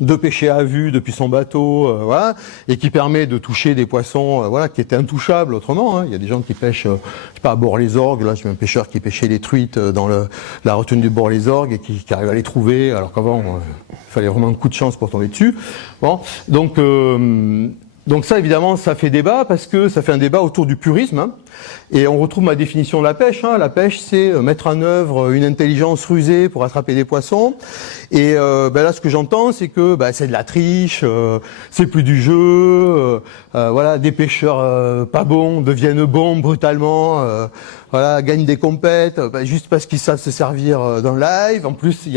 de pêcher à vue depuis son bateau, voilà, et qui permet de toucher des poissons, voilà, qui étaient intouchables autrement. Hein. Il y a des gens qui pêchent, je sais pas, à Bord-les-Orgues. Là, j'ai un pêcheur qui pêchait les truites dans la retenue du Bord-les-Orgues et qui arrive à les trouver, alors qu'avant, il fallait vraiment un coup de chance pour tomber dessus. Bon, donc ça, évidemment, ça fait débat parce que ça fait un débat autour du purisme. Hein. Et on retrouve ma définition de la pêche. Hein. La pêche, c'est mettre en œuvre une intelligence rusée pour attraper des poissons. Et là, ce que j'entends, c'est que c'est de la triche, c'est plus du jeu. Voilà, des pêcheurs pas bons deviennent bons brutalement. Voilà, gagnent des compètes juste parce qu'ils savent se servir d'un live. En plus,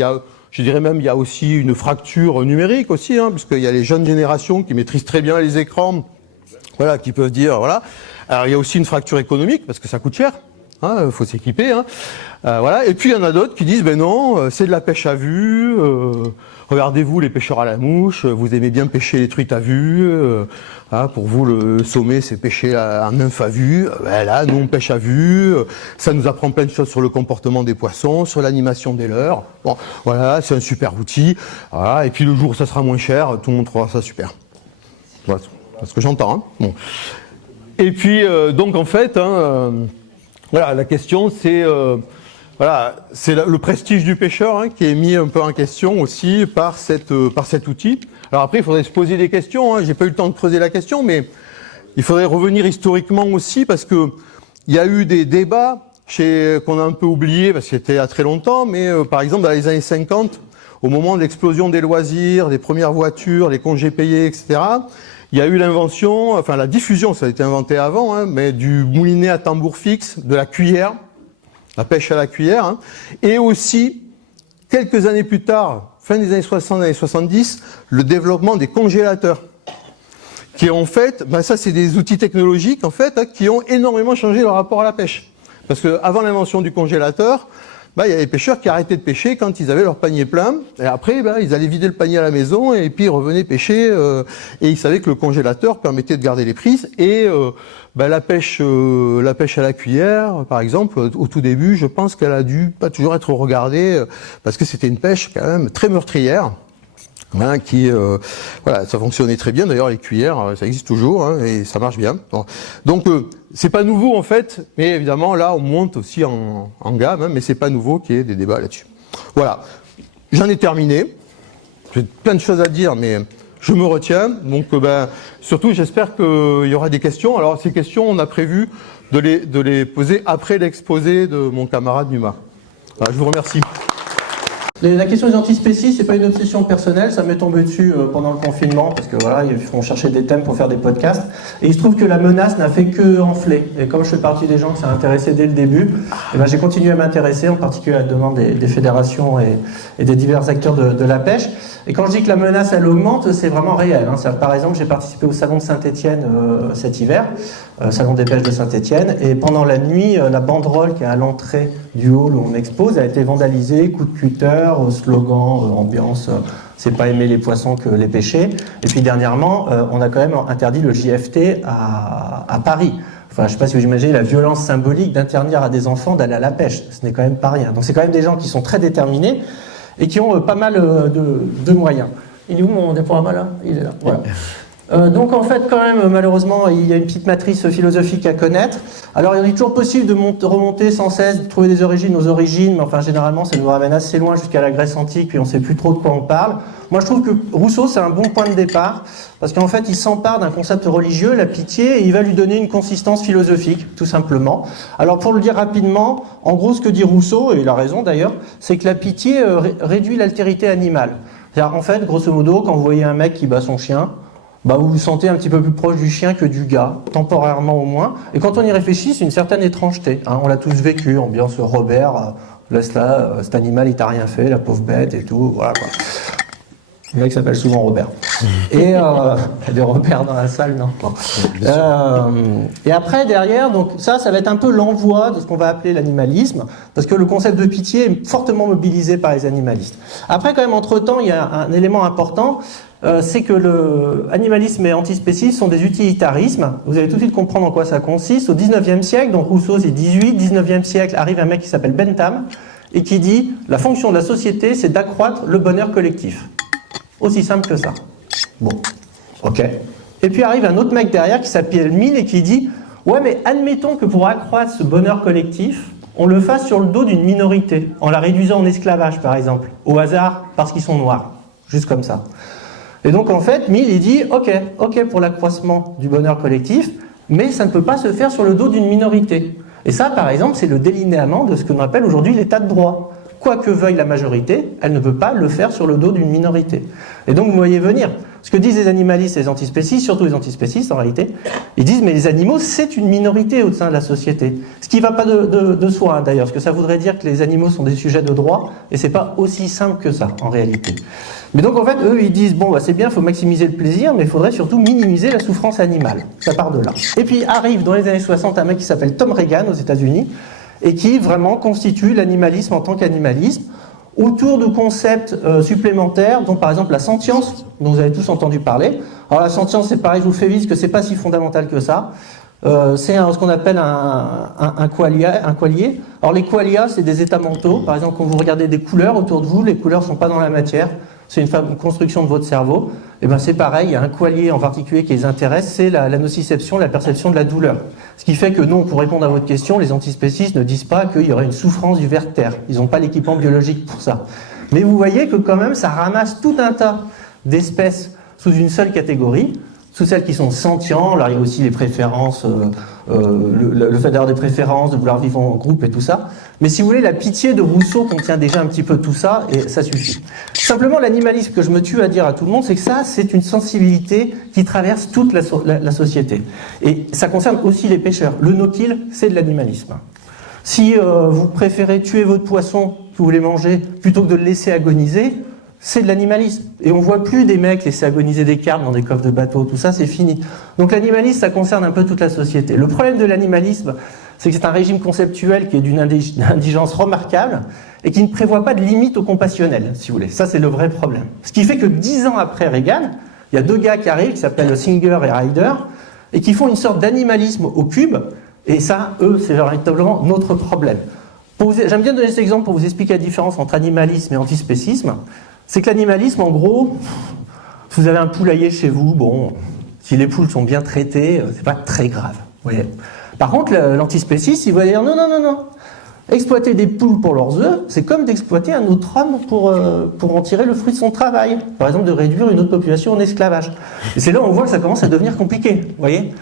je dirais même il y a aussi une fracture numérique aussi, hein, puisqu'il y a les jeunes générations qui maîtrisent très bien les écrans, voilà, qui peuvent dire voilà. Alors il y a aussi une fracture économique parce que ça coûte cher, hein, faut s'équiper, hein. Voilà. Et puis il y en a d'autres qui disent non, c'est de la pêche à vue. Regardez-vous les pêcheurs à la mouche, vous aimez bien pêcher les truites à vue. Pour vous le sommet c'est pêcher en nymphe à vue. Là nous on pêche à vue. Ça nous apprend plein de choses sur le comportement des poissons, sur l'animation des leurres. Bon, voilà, c'est un super outil. Voilà. Et puis le jour où ça sera moins cher, tout le monde trouvera ça super. Voilà, c'est ce que j'entends. Hein. Bon. Et puis donc en fait, hein, voilà, la question c'est voilà, c'est le prestige du pêcheur hein, qui est mis un peu en question aussi par cet outil. Alors après, il faudrait se poser des questions. Hein. J'ai pas eu le temps de creuser la question, mais il faudrait revenir historiquement aussi parce que il y a eu des débats qu'on a un peu oubliés parce qu'ils étaient il y a très longtemps. Mais par exemple, dans les années 50, au moment de l'explosion des loisirs, des premières voitures, les congés payés, etc., il y a eu l'invention, enfin la diffusion, ça a été inventé avant, hein, mais du moulinet à tambour fixe, de la cuillère, la pêche à la cuillère, hein, et aussi, quelques années plus tard, fin des années 60, années 70, le développement des congélateurs. Qui en fait, ben ça c'est des outils technologiques en fait, hein, qui ont énormément changé leur rapport à la pêche. Parce que avant l'invention du congélateur, ben, il y a des pêcheurs qui arrêtaient de pêcher quand ils avaient leur panier plein, et après ben, ils allaient vider le panier à la maison et puis ils revenaient pêcher, et ils savaient que le congélateur permettait de garder les prises, et ben, la pêche à la cuillère, par exemple, au tout début, je pense qu'elle a dû pas toujours être regardée, parce que c'était une pêche quand même très meurtrière. Hein, voilà, ça fonctionnait très bien. D'ailleurs, les cuillères, ça existe toujours, hein, et ça marche bien. Bon. Donc, c'est pas nouveau en fait, mais évidemment là, on monte aussi en gamme, hein, mais c'est pas nouveau qu'il y ait des débats là-dessus. Voilà, j'en ai terminé. J'ai plein de choses à dire, mais je me retiens. Donc, surtout, j'espère qu'il y aura des questions. Alors, ces questions, on a prévu de les poser après l'exposé de mon camarade Numa. Voilà, je vous remercie. La question des antispécies, c'est pas une obsession personnelle, ça m'est tombé dessus pendant le confinement, parce que voilà, ils font chercher des thèmes pour faire des podcasts, et il se trouve que la menace n'a fait que enfler. Et comme je fais partie des gens qui s'est intéressé dès le début, et ben j'ai continué à m'intéresser, en particulier à la demande des fédérations et des divers acteurs de la pêche. Et quand je dis que la menace elle augmente, c'est vraiment réel. Hein. Par exemple, j'ai participé au salon de Saint-Étienne cet hiver, salon des pêches de Saint-Étienne, et pendant la nuit, la banderole qui est à l'entrée du hall où on expose a été vandalisée, coup de cutter, slogan, ambiance, c'est pas aimer les poissons que les pêcher. Et puis dernièrement, on a quand même interdit le JFT à Paris. Enfin, je ne sais pas si vous imaginez la violence symbolique d'interdire à des enfants d'aller à la pêche. Ce n'est quand même pas rien. Donc c'est quand même des gens qui sont très déterminés et qui ont pas mal de moyens. Il est où mon diaporama là? Il est là. Voilà. Donc en fait, quand même, malheureusement, il y a une petite matrice philosophique à connaître. Alors il est toujours possible de remonter sans cesse, de trouver des origines aux origines, mais enfin généralement ça nous ramène assez loin jusqu'à la Grèce antique, puis on ne sait plus trop de quoi on parle. Moi je trouve que Rousseau c'est un bon point de départ, parce qu'en fait il s'empare d'un concept religieux, la pitié, et il va lui donner une consistance philosophique, tout simplement. Alors pour le dire rapidement, en gros ce que dit Rousseau, et il a raison d'ailleurs, c'est que la pitié réduit l'altérité animale. C'est-à-dire en fait, grosso modo, quand vous voyez un mec qui bat son chien, bah vous vous sentez un petit peu plus proche du chien que du gars, temporairement au moins. Et quand on y réfléchit, c'est une certaine étrangeté. Hein. On l'a tous vécu, ambiance Robert, laisse là, cet animal il t'a rien fait, la pauvre bête et tout, voilà quoi. Le mec s'appelle souvent Robert. Et il y a des Robert dans la salle, non, et après, derrière, donc ça va être un peu l'envoi de ce qu'on va appeler l'animalisme, parce que le concept de pitié est fortement mobilisé par les animalistes. Après, quand même, entre-temps, il y a un élément important, c'est que le animalisme et antispécisme sont des utilitarismes. Vous allez tout de suite comprendre en quoi ça consiste. Au 19e siècle, donc Rousseau c'est 18, 19e siècle, arrive un mec qui s'appelle Bentham, et qui dit « La fonction de la société, c'est d'accroître le bonheur collectif ». Aussi simple que ça. Bon, ok. Et puis arrive un autre mec derrière qui s'appelle Mill et qui dit « Ouais, mais admettons que pour accroître ce bonheur collectif, on le fasse sur le dos d'une minorité, en la réduisant en esclavage par exemple, au hasard parce qu'ils sont noirs. » Juste comme ça. Et donc en fait, Mill il dit ok pour l'accroissement du bonheur collectif, mais ça ne peut pas se faire sur le dos d'une minorité. Et ça, par exemple, c'est le délinéament de ce que l'on appelle aujourd'hui l'état de droit. Quoi que veuille la majorité, elle ne peut pas le faire sur le dos d'une minorité. Et donc vous voyez venir. Ce que disent les animalistes et les antispécistes, surtout les antispécistes en réalité, ils disent mais les animaux c'est une minorité au sein de la société. Ce qui ne va pas de soi hein, d'ailleurs, parce que ça voudrait dire que les animaux sont des sujets de droit, et c'est pas aussi simple que ça en réalité. Mais donc en fait eux ils disent bon bah c'est bien, il faut maximiser le plaisir, mais il faudrait surtout minimiser la souffrance animale. Ça part de là. Et puis arrive dans les années 60 un mec qui s'appelle Tom Reagan aux États-Unis, et qui vraiment constitue l'animalisme en tant qu'animalisme, autour de concepts supplémentaires, dont par exemple la sentience, dont vous avez tous entendu parler. Alors la sentience, c'est pareil, je vous fais vite, que c'est pas si fondamental que ça. C'est ce qu'on appelle un qualia. Alors les qualia, c'est des états mentaux. Par exemple, quand vous regardez des couleurs autour de vous, les couleurs ne sont pas dans la matière. C'est une construction de votre cerveau. Et ben c'est pareil, il y a un qualier en particulier qui les intéresse, c'est la nociception, la perception de la douleur. Ce qui fait que non, pour répondre à votre question, les antispécistes ne disent pas qu'il y aurait une souffrance du ver de terre. Ils n'ont pas l'équipement biologique pour ça. Mais vous voyez que quand même, ça ramasse tout un tas d'espèces sous une seule catégorie, sous celles qui sont sentients. Alors il y a aussi les préférences, le fait d'avoir des préférences, de vouloir vivre en groupe et tout ça. Mais si vous voulez, la pitié de Rousseau contient déjà un petit peu tout ça, et ça suffit. Simplement, l'animalisme que je me tue à dire à tout le monde, c'est que ça, c'est une sensibilité qui traverse toute la société. Et ça concerne aussi les pêcheurs. Le no-kill, c'est de l'animalisme. Si vous préférez tuer votre poisson que vous voulez manger, plutôt que de le laisser agoniser, c'est de l'animalisme. Et on voit plus des mecs laisser agoniser des carpes dans des coffres de bateaux, tout ça c'est fini. Donc l'animalisme, ça concerne un peu toute la société. Le problème de l'animalisme, c'est que c'est un régime conceptuel qui est d'une indigence remarquable et qui ne prévoit pas de limite au compassionnel, si vous voulez. Ça c'est le vrai problème. Ce qui fait que 10 ans après Reagan, il y a deux gars qui arrivent, qui s'appellent Singer et Ryder, et qui font une sorte d'animalisme au cube, et ça, eux, c'est véritablement notre problème. J'aime bien donner cet exemple pour vous expliquer la différence entre animalisme et antispécisme. C'est que l'animalisme, en gros, si vous avez un poulailler chez vous, bon, si les poules sont bien traitées, c'est pas très grave. Vous voyez. Par contre, l'antispécisme, il va dire non, non, non, non. Exploiter des poules pour leurs œufs, c'est comme d'exploiter un autre homme pour en tirer le fruit de son travail. Par exemple, de réduire une autre population en esclavage. Et c'est là où on voit que ça commence à devenir compliqué. Vous voyez.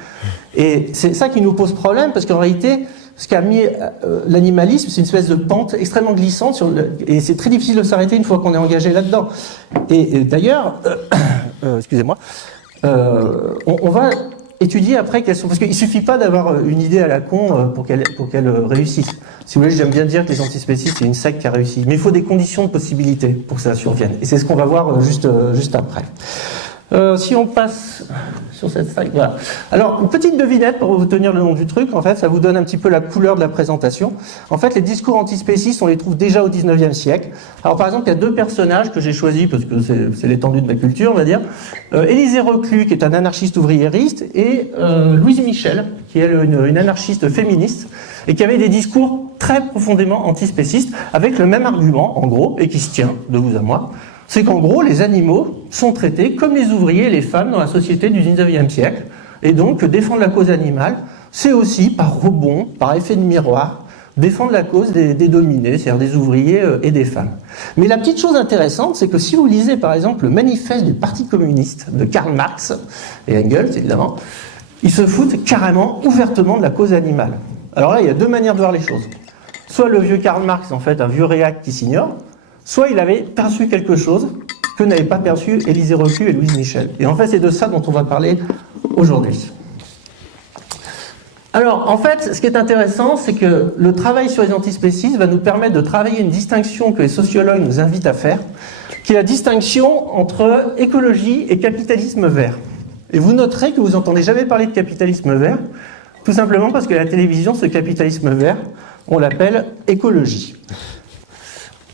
Et c'est ça qui nous pose problème, parce qu'en réalité, ce qu'a mis l'animalisme, c'est une espèce de pente extrêmement glissante, et c'est très difficile de s'arrêter une fois qu'on est engagé là-dedans. Et d'ailleurs, excusez-moi, on va étudier après quelles sont... Parce qu'il ne suffit pas d'avoir une idée à la con pour qu'elle réussisse. Si vous voulez, j'aime bien dire que les antispécistes, c'est une secte qui a réussi. Mais il faut des conditions de possibilité pour que ça survienne. Et c'est ce qu'on va voir juste après. Si on passe sur cette slide, voilà. Alors, une petite devinette pour vous tenir le nom du truc, en fait, ça vous donne un petit peu la couleur de la présentation. En fait, les discours antispécistes, on les trouve déjà au 19e siècle. Alors, par exemple, il y a deux personnages que j'ai choisis, parce que c'est l'étendue de ma culture, on va dire. Élisée Reclus, qui est un anarchiste ouvriériste, et Louise Michel, qui est une anarchiste féministe, et qui avait des discours très profondément antispécistes, avec le même argument, en gros, et qui se tient de vous à moi. C'est qu'en gros, les animaux sont traités comme les ouvriers et les femmes dans la société du 19e siècle. Et donc, défendre la cause animale, c'est aussi, par rebond, par effet de miroir, défendre la cause des dominés, c'est-à-dire des ouvriers et des femmes. Mais la petite chose intéressante, c'est que si vous lisez, par exemple, le manifeste du Parti communiste de Karl Marx, et Engels, évidemment, ils se foutent carrément, ouvertement de la cause animale. Alors là, il y a deux manières de voir les choses. Soit le vieux Karl Marx, en fait, un vieux réac qui s'ignore, soit il avait perçu quelque chose que n'avaient pas perçu Élisée Reclus et Louise Michel. Et en fait, c'est de ça dont on va parler aujourd'hui. Alors, en fait, ce qui est intéressant, c'est que le travail sur les antispécistes va nous permettre de travailler une distinction que les sociologues nous invitent à faire, qui est la distinction entre écologie et capitalisme vert. Et vous noterez que vous n'entendez jamais parler de capitalisme vert, tout simplement parce que la télévision, ce capitalisme vert, on l'appelle écologie.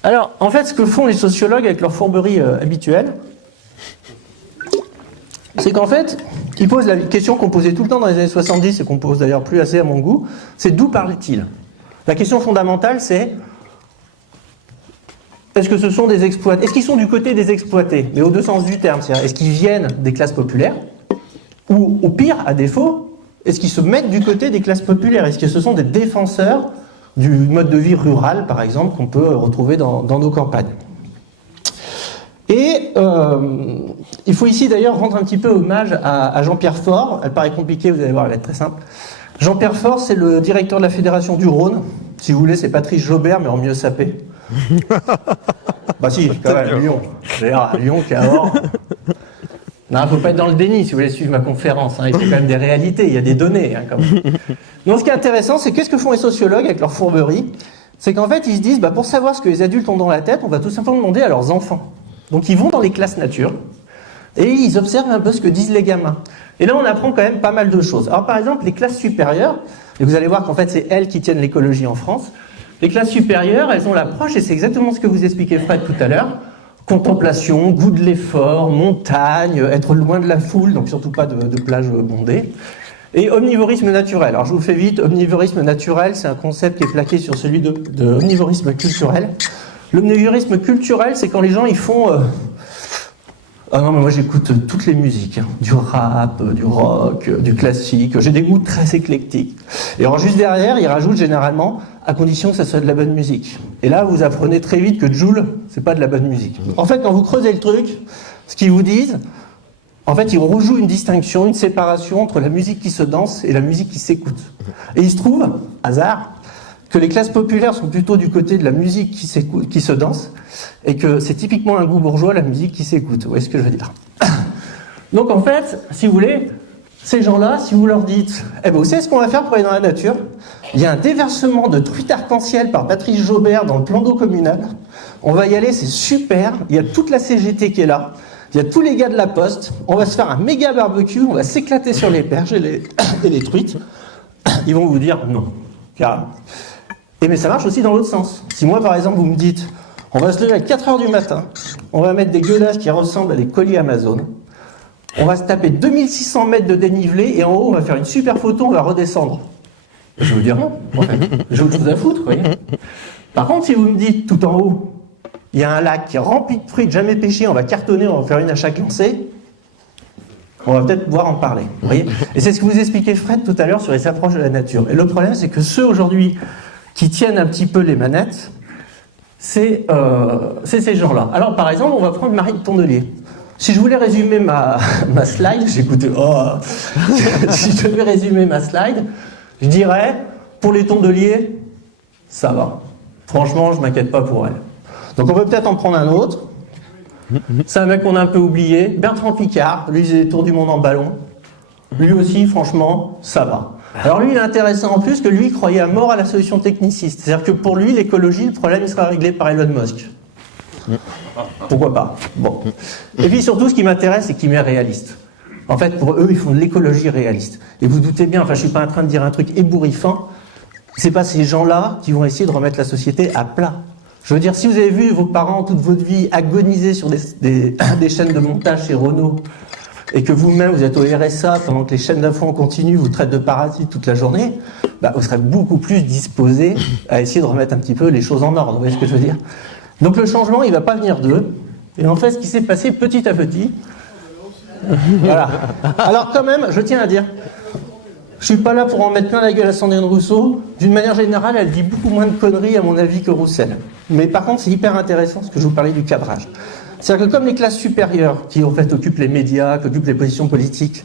Alors, en fait, ce que font les sociologues avec leur fourberie habituelle, c'est qu'en fait, ils posent la question qu'on posait tout le temps dans les années 70 et qu'on pose d'ailleurs plus assez à mon goût, c'est d'où parlent-ils? La question fondamentale, c'est est-ce que ce sont des exploités? Est-ce qu'ils sont du côté des exploités? Mais au deux sens du terme, c'est-à-dire est-ce qu'ils viennent des classes populaires? Ou au pire, à défaut, est-ce qu'ils se mettent du côté des classes populaires? Est-ce que ce sont des défenseurs du mode de vie rural, par exemple, qu'on peut retrouver dans nos campagnes? Et il faut ici d'ailleurs rendre un petit peu hommage à Jean-Pierre Faure. Elle paraît compliquée, vous allez voir, elle va être très simple. Jean-Pierre Faure, c'est le directeur de la Fédération du Rhône. Si vous voulez, c'est Patrice Jaubert, mais en mieux sapé. Bah si, quand même, Lyon. D'ailleurs, Lyon, Cahors. Non, il ne faut pas être dans le déni si vous voulez suivre ma conférence. Hein. Il faut quand même des réalités, il y a des données. Hein, quand même. Donc ce qui est intéressant, c'est qu'est-ce que font les sociologues avec leur fourberie? C'est qu'en fait, ils se disent, pour savoir ce que les adultes ont dans la tête, on va tout simplement demander à leurs enfants. Donc ils vont dans les classes nature et ils observent un peu ce que disent les gamins. Et là, on apprend quand même pas mal de choses. Alors par exemple, les classes supérieures, et vous allez voir qu'en fait, c'est elles qui tiennent l'écologie en France. Les classes supérieures, elles ont l'approche, et c'est exactement ce que vous expliquait Fred tout à l'heure, contemplation, goût de l'effort, montagne, être loin de la foule, donc surtout pas de plage bondée. Et omnivorisme naturel. Alors je vous fais vite, omnivorisme naturel, c'est un concept qui est plaqué sur celui de omnivorisme culturel. L'omnivorisme culturel, c'est quand les gens ils font... Ah non, mais moi j'écoute toutes les musiques, hein. Du rap, du rock, du classique, j'ai des goûts très éclectiques. Et alors juste derrière, ils rajoutent généralement, à condition que ça soit de la bonne musique. Et là, vous apprenez très vite que Jul, c'est pas de la bonne musique. En fait, quand vous creusez le truc, ce qu'ils vous disent, en fait, ils rejouent une distinction, une séparation entre la musique qui se danse et la musique qui s'écoute. Et il se trouve, hasard, que les classes populaires sont plutôt du côté de la musique qui se danse, et que c'est typiquement un goût bourgeois, la musique qui s'écoute. Vous voyez ce que je veux dire? Donc en fait, si vous voulez, ces gens-là, si vous leur dites « Eh ben, vous savez ce qu'on va faire pour aller dans la nature? Il y a un déversement de truites arc-en-ciel par Patrice Jaubert dans le plan d'eau communal. On va y aller, c'est super. Il y a toute la CGT qui est là. Il y a tous les gars de la Poste. On va se faire un méga barbecue. On va s'éclater sur les perches et les truites. » Ils vont vous dire non, carrément. Et mais ça marche aussi dans l'autre sens. Si moi, par exemple, vous me dites « On va se lever à 4 h du matin. On va mettre des gueulages qui ressemblent à des colis Amazon. On va se taper 2600 mètres de dénivelé et en haut, on va faire une super photo, on va redescendre. » Je vais vous dire non. J'ai autre chose à foutre, vous voyez. Par contre, si vous me dites tout en haut, il y a un lac qui est rempli de truites jamais pêchées, on va cartonner, on va faire une à chaque lancée, on va peut-être pouvoir en parler. Vous voyez. Et c'est ce que vous expliquait Fred tout à l'heure sur les approches de la nature. Et le problème, c'est que ceux aujourd'hui qui tiennent un petit peu les manettes, c'est ces gens-là. Alors, par exemple, on va prendre Marine Tondelier. Si je voulais résumer ma slide, j'écoutais, si je devais résumer ma slide, je dirais, pour les tondeliers, ça va. Franchement, je ne m'inquiète pas pour elle. Donc on peut peut-être en prendre un autre. C'est un mec qu'on a un peu oublié. Bertrand Piccard, lui, il faisait des tours du monde en ballon. Lui aussi, franchement, ça va. Alors lui, il est intéressant en plus que lui, il croyait à mort à la solution techniciste. C'est-à-dire que pour lui, l'écologie, le problème, il sera réglé par Elon Musk. Pourquoi pas? Bon. Et puis surtout, ce qui m'intéresse, c'est qu'il m'est réaliste. En fait, pour eux, ils font de l'écologie réaliste. Et vous doutez bien, enfin, je suis pas en train de dire un truc ébouriffant, c'est pas ces gens-là qui vont essayer de remettre la société à plat. Je veux dire, si vous avez vu vos parents toute votre vie agoniser sur des chaînes de montage chez Renault, et que vous-même, vous êtes au RSA, pendant que les chaînes d'infos en continu vous traitent de parasites toute la journée, bah, vous serez beaucoup plus disposé à essayer de remettre un petit peu les choses en ordre. Vous voyez ce que je veux dire? Donc le changement, il ne va pas venir d'eux. Et en fait, ce qui s'est passé petit à petit... Voilà. Alors quand même, je tiens à dire, je ne suis pas là pour en mettre plein la gueule à Sandrine Rousseau. D'une manière générale, elle dit beaucoup moins de conneries, à mon avis, que Roussel. Mais par contre, c'est hyper intéressant, ce que je vous parlais du cadrage. C'est-à-dire que comme les classes supérieures, qui en fait occupent les médias, qui occupent les positions politiques,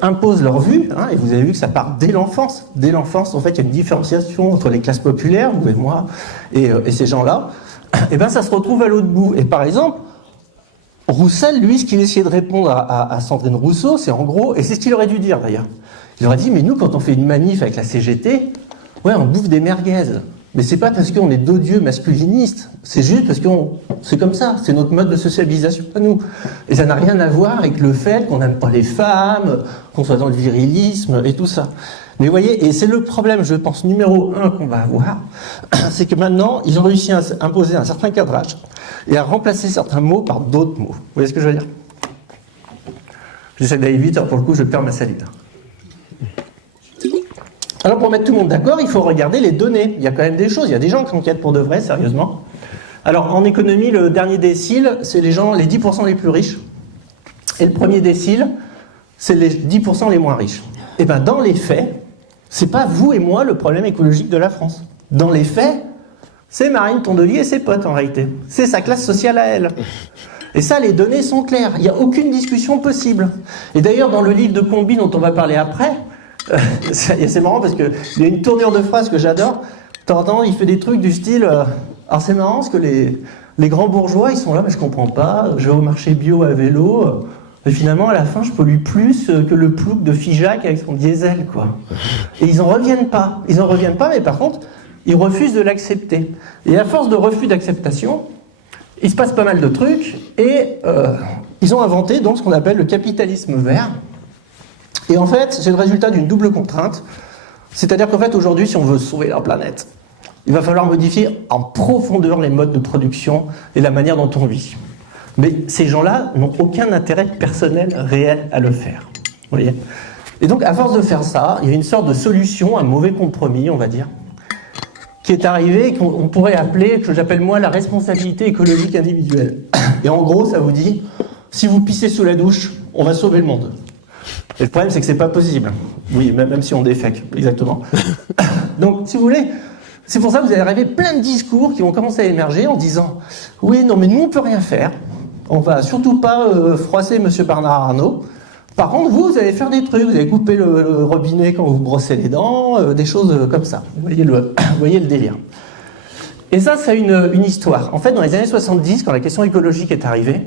imposent leur vue, hein, et vous avez vu que ça part dès l'enfance. Dès l'enfance, en fait, il y a une différenciation entre les classes populaires, vous et moi, et ces gens-là. Et bien ça se retrouve à l'autre bout. Et par exemple, Roussel, lui, ce qu'il essayait de répondre à Sandrine Rousseau, c'est en gros, et c'est ce qu'il aurait dû dire d'ailleurs, il aurait dit, mais nous, quand on fait une manif avec la CGT, ouais, on bouffe des merguez. Mais c'est pas parce qu'on est d'odieux masculinistes, c'est juste parce que c'est comme ça, c'est notre mode de socialisation à nous. Et ça n'a rien à voir avec le fait qu'on n'aime pas les femmes, qu'on soit dans le virilisme et tout ça. Mais vous voyez, et c'est le problème, je pense, numéro 1 qu'on va avoir, c'est que maintenant, ils ont réussi à imposer un certain cadrage et à remplacer certains mots par d'autres mots. Vous voyez ce que je veux dire? J'essaie d'aller vite, alors pour le coup, je perds ma salive. Alors pour mettre tout le monde d'accord, il faut regarder les données. Il y a quand même des choses, il y a des gens qui enquêtent pour de vrai, sérieusement. Alors en économie, le dernier décile, c'est les 10% les plus riches. Et le premier décile, c'est les 10% les moins riches. Et bien dans les faits, c'est pas vous et moi le problème écologique de la France. Dans les faits, c'est Marine Tondelier et ses potes en réalité. C'est sa classe sociale à elle. Et ça, les données sont claires. Il n'y a aucune discussion possible. Et d'ailleurs, dans le livre de Combi dont on va parler après, c'est marrant parce qu'il y a une tournure de phrase que j'adore. T'entends, il fait des trucs du style alors c'est marrant parce que les grands bourgeois, ils sont là, mais je comprends pas, je vais au marché bio à vélo, et finalement à la fin je pollue plus que le plouc de Figeac avec son diesel, quoi. Et ils en reviennent pas, mais par contre, ils refusent de l'accepter. Et à force de refus d'acceptation, il se passe pas mal de trucs, et ils ont inventé donc ce qu'on appelle le capitalisme vert. Et en fait, c'est le résultat d'une double contrainte. C'est-à-dire qu'en fait, aujourd'hui, si on veut sauver la planète, il va falloir modifier en profondeur les modes de production et la manière dont on vit. Mais ces gens-là n'ont aucun intérêt personnel réel à le faire. Vous voyez ? Et donc, à force de faire ça, il y a une sorte de solution, un mauvais compromis, on va dire, qui est arrivé, qu'on pourrait appeler, que j'appelle moi, la responsabilité écologique individuelle. Et en gros, ça vous dit, si vous pissez sous la douche, on va sauver le monde. Et le problème, c'est que c'est pas possible. Oui, même si on défèque, exactement. Donc, si vous voulez, c'est pour ça que vous allez arriver plein de discours qui vont commencer à émerger en disant « Oui, non, mais nous, on peut rien faire. On va surtout pas froisser M. Bernard Arnault, Par contre, vous allez faire des trucs, vous allez couper le robinet quand vous brossez les dents, des choses comme ça. Vous voyez le délire. Et ça, c'est une histoire. En fait, dans les années 70, quand la question écologique est arrivée,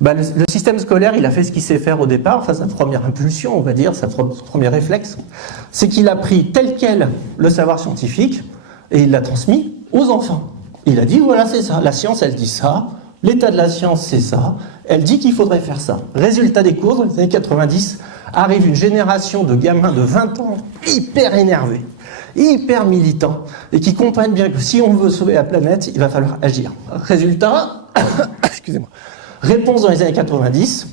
le système scolaire, il a fait ce qu'il sait faire au départ, enfin sa première impulsion, on va dire, sa premier réflexe, c'est qu'il a pris tel quel le savoir scientifique et il l'a transmis aux enfants. Il a dit, voilà, c'est ça, la science, elle dit ça, l'état de la science, c'est ça, elle dit qu'il faudrait faire ça. Résultat des cours, dans les années 90, arrive une génération de gamins de 20 ans hyper énervés, hyper militants, et qui comprennent bien que si on veut sauver la planète, il va falloir agir. Résultat, excusez-moi, réponse dans les années 90,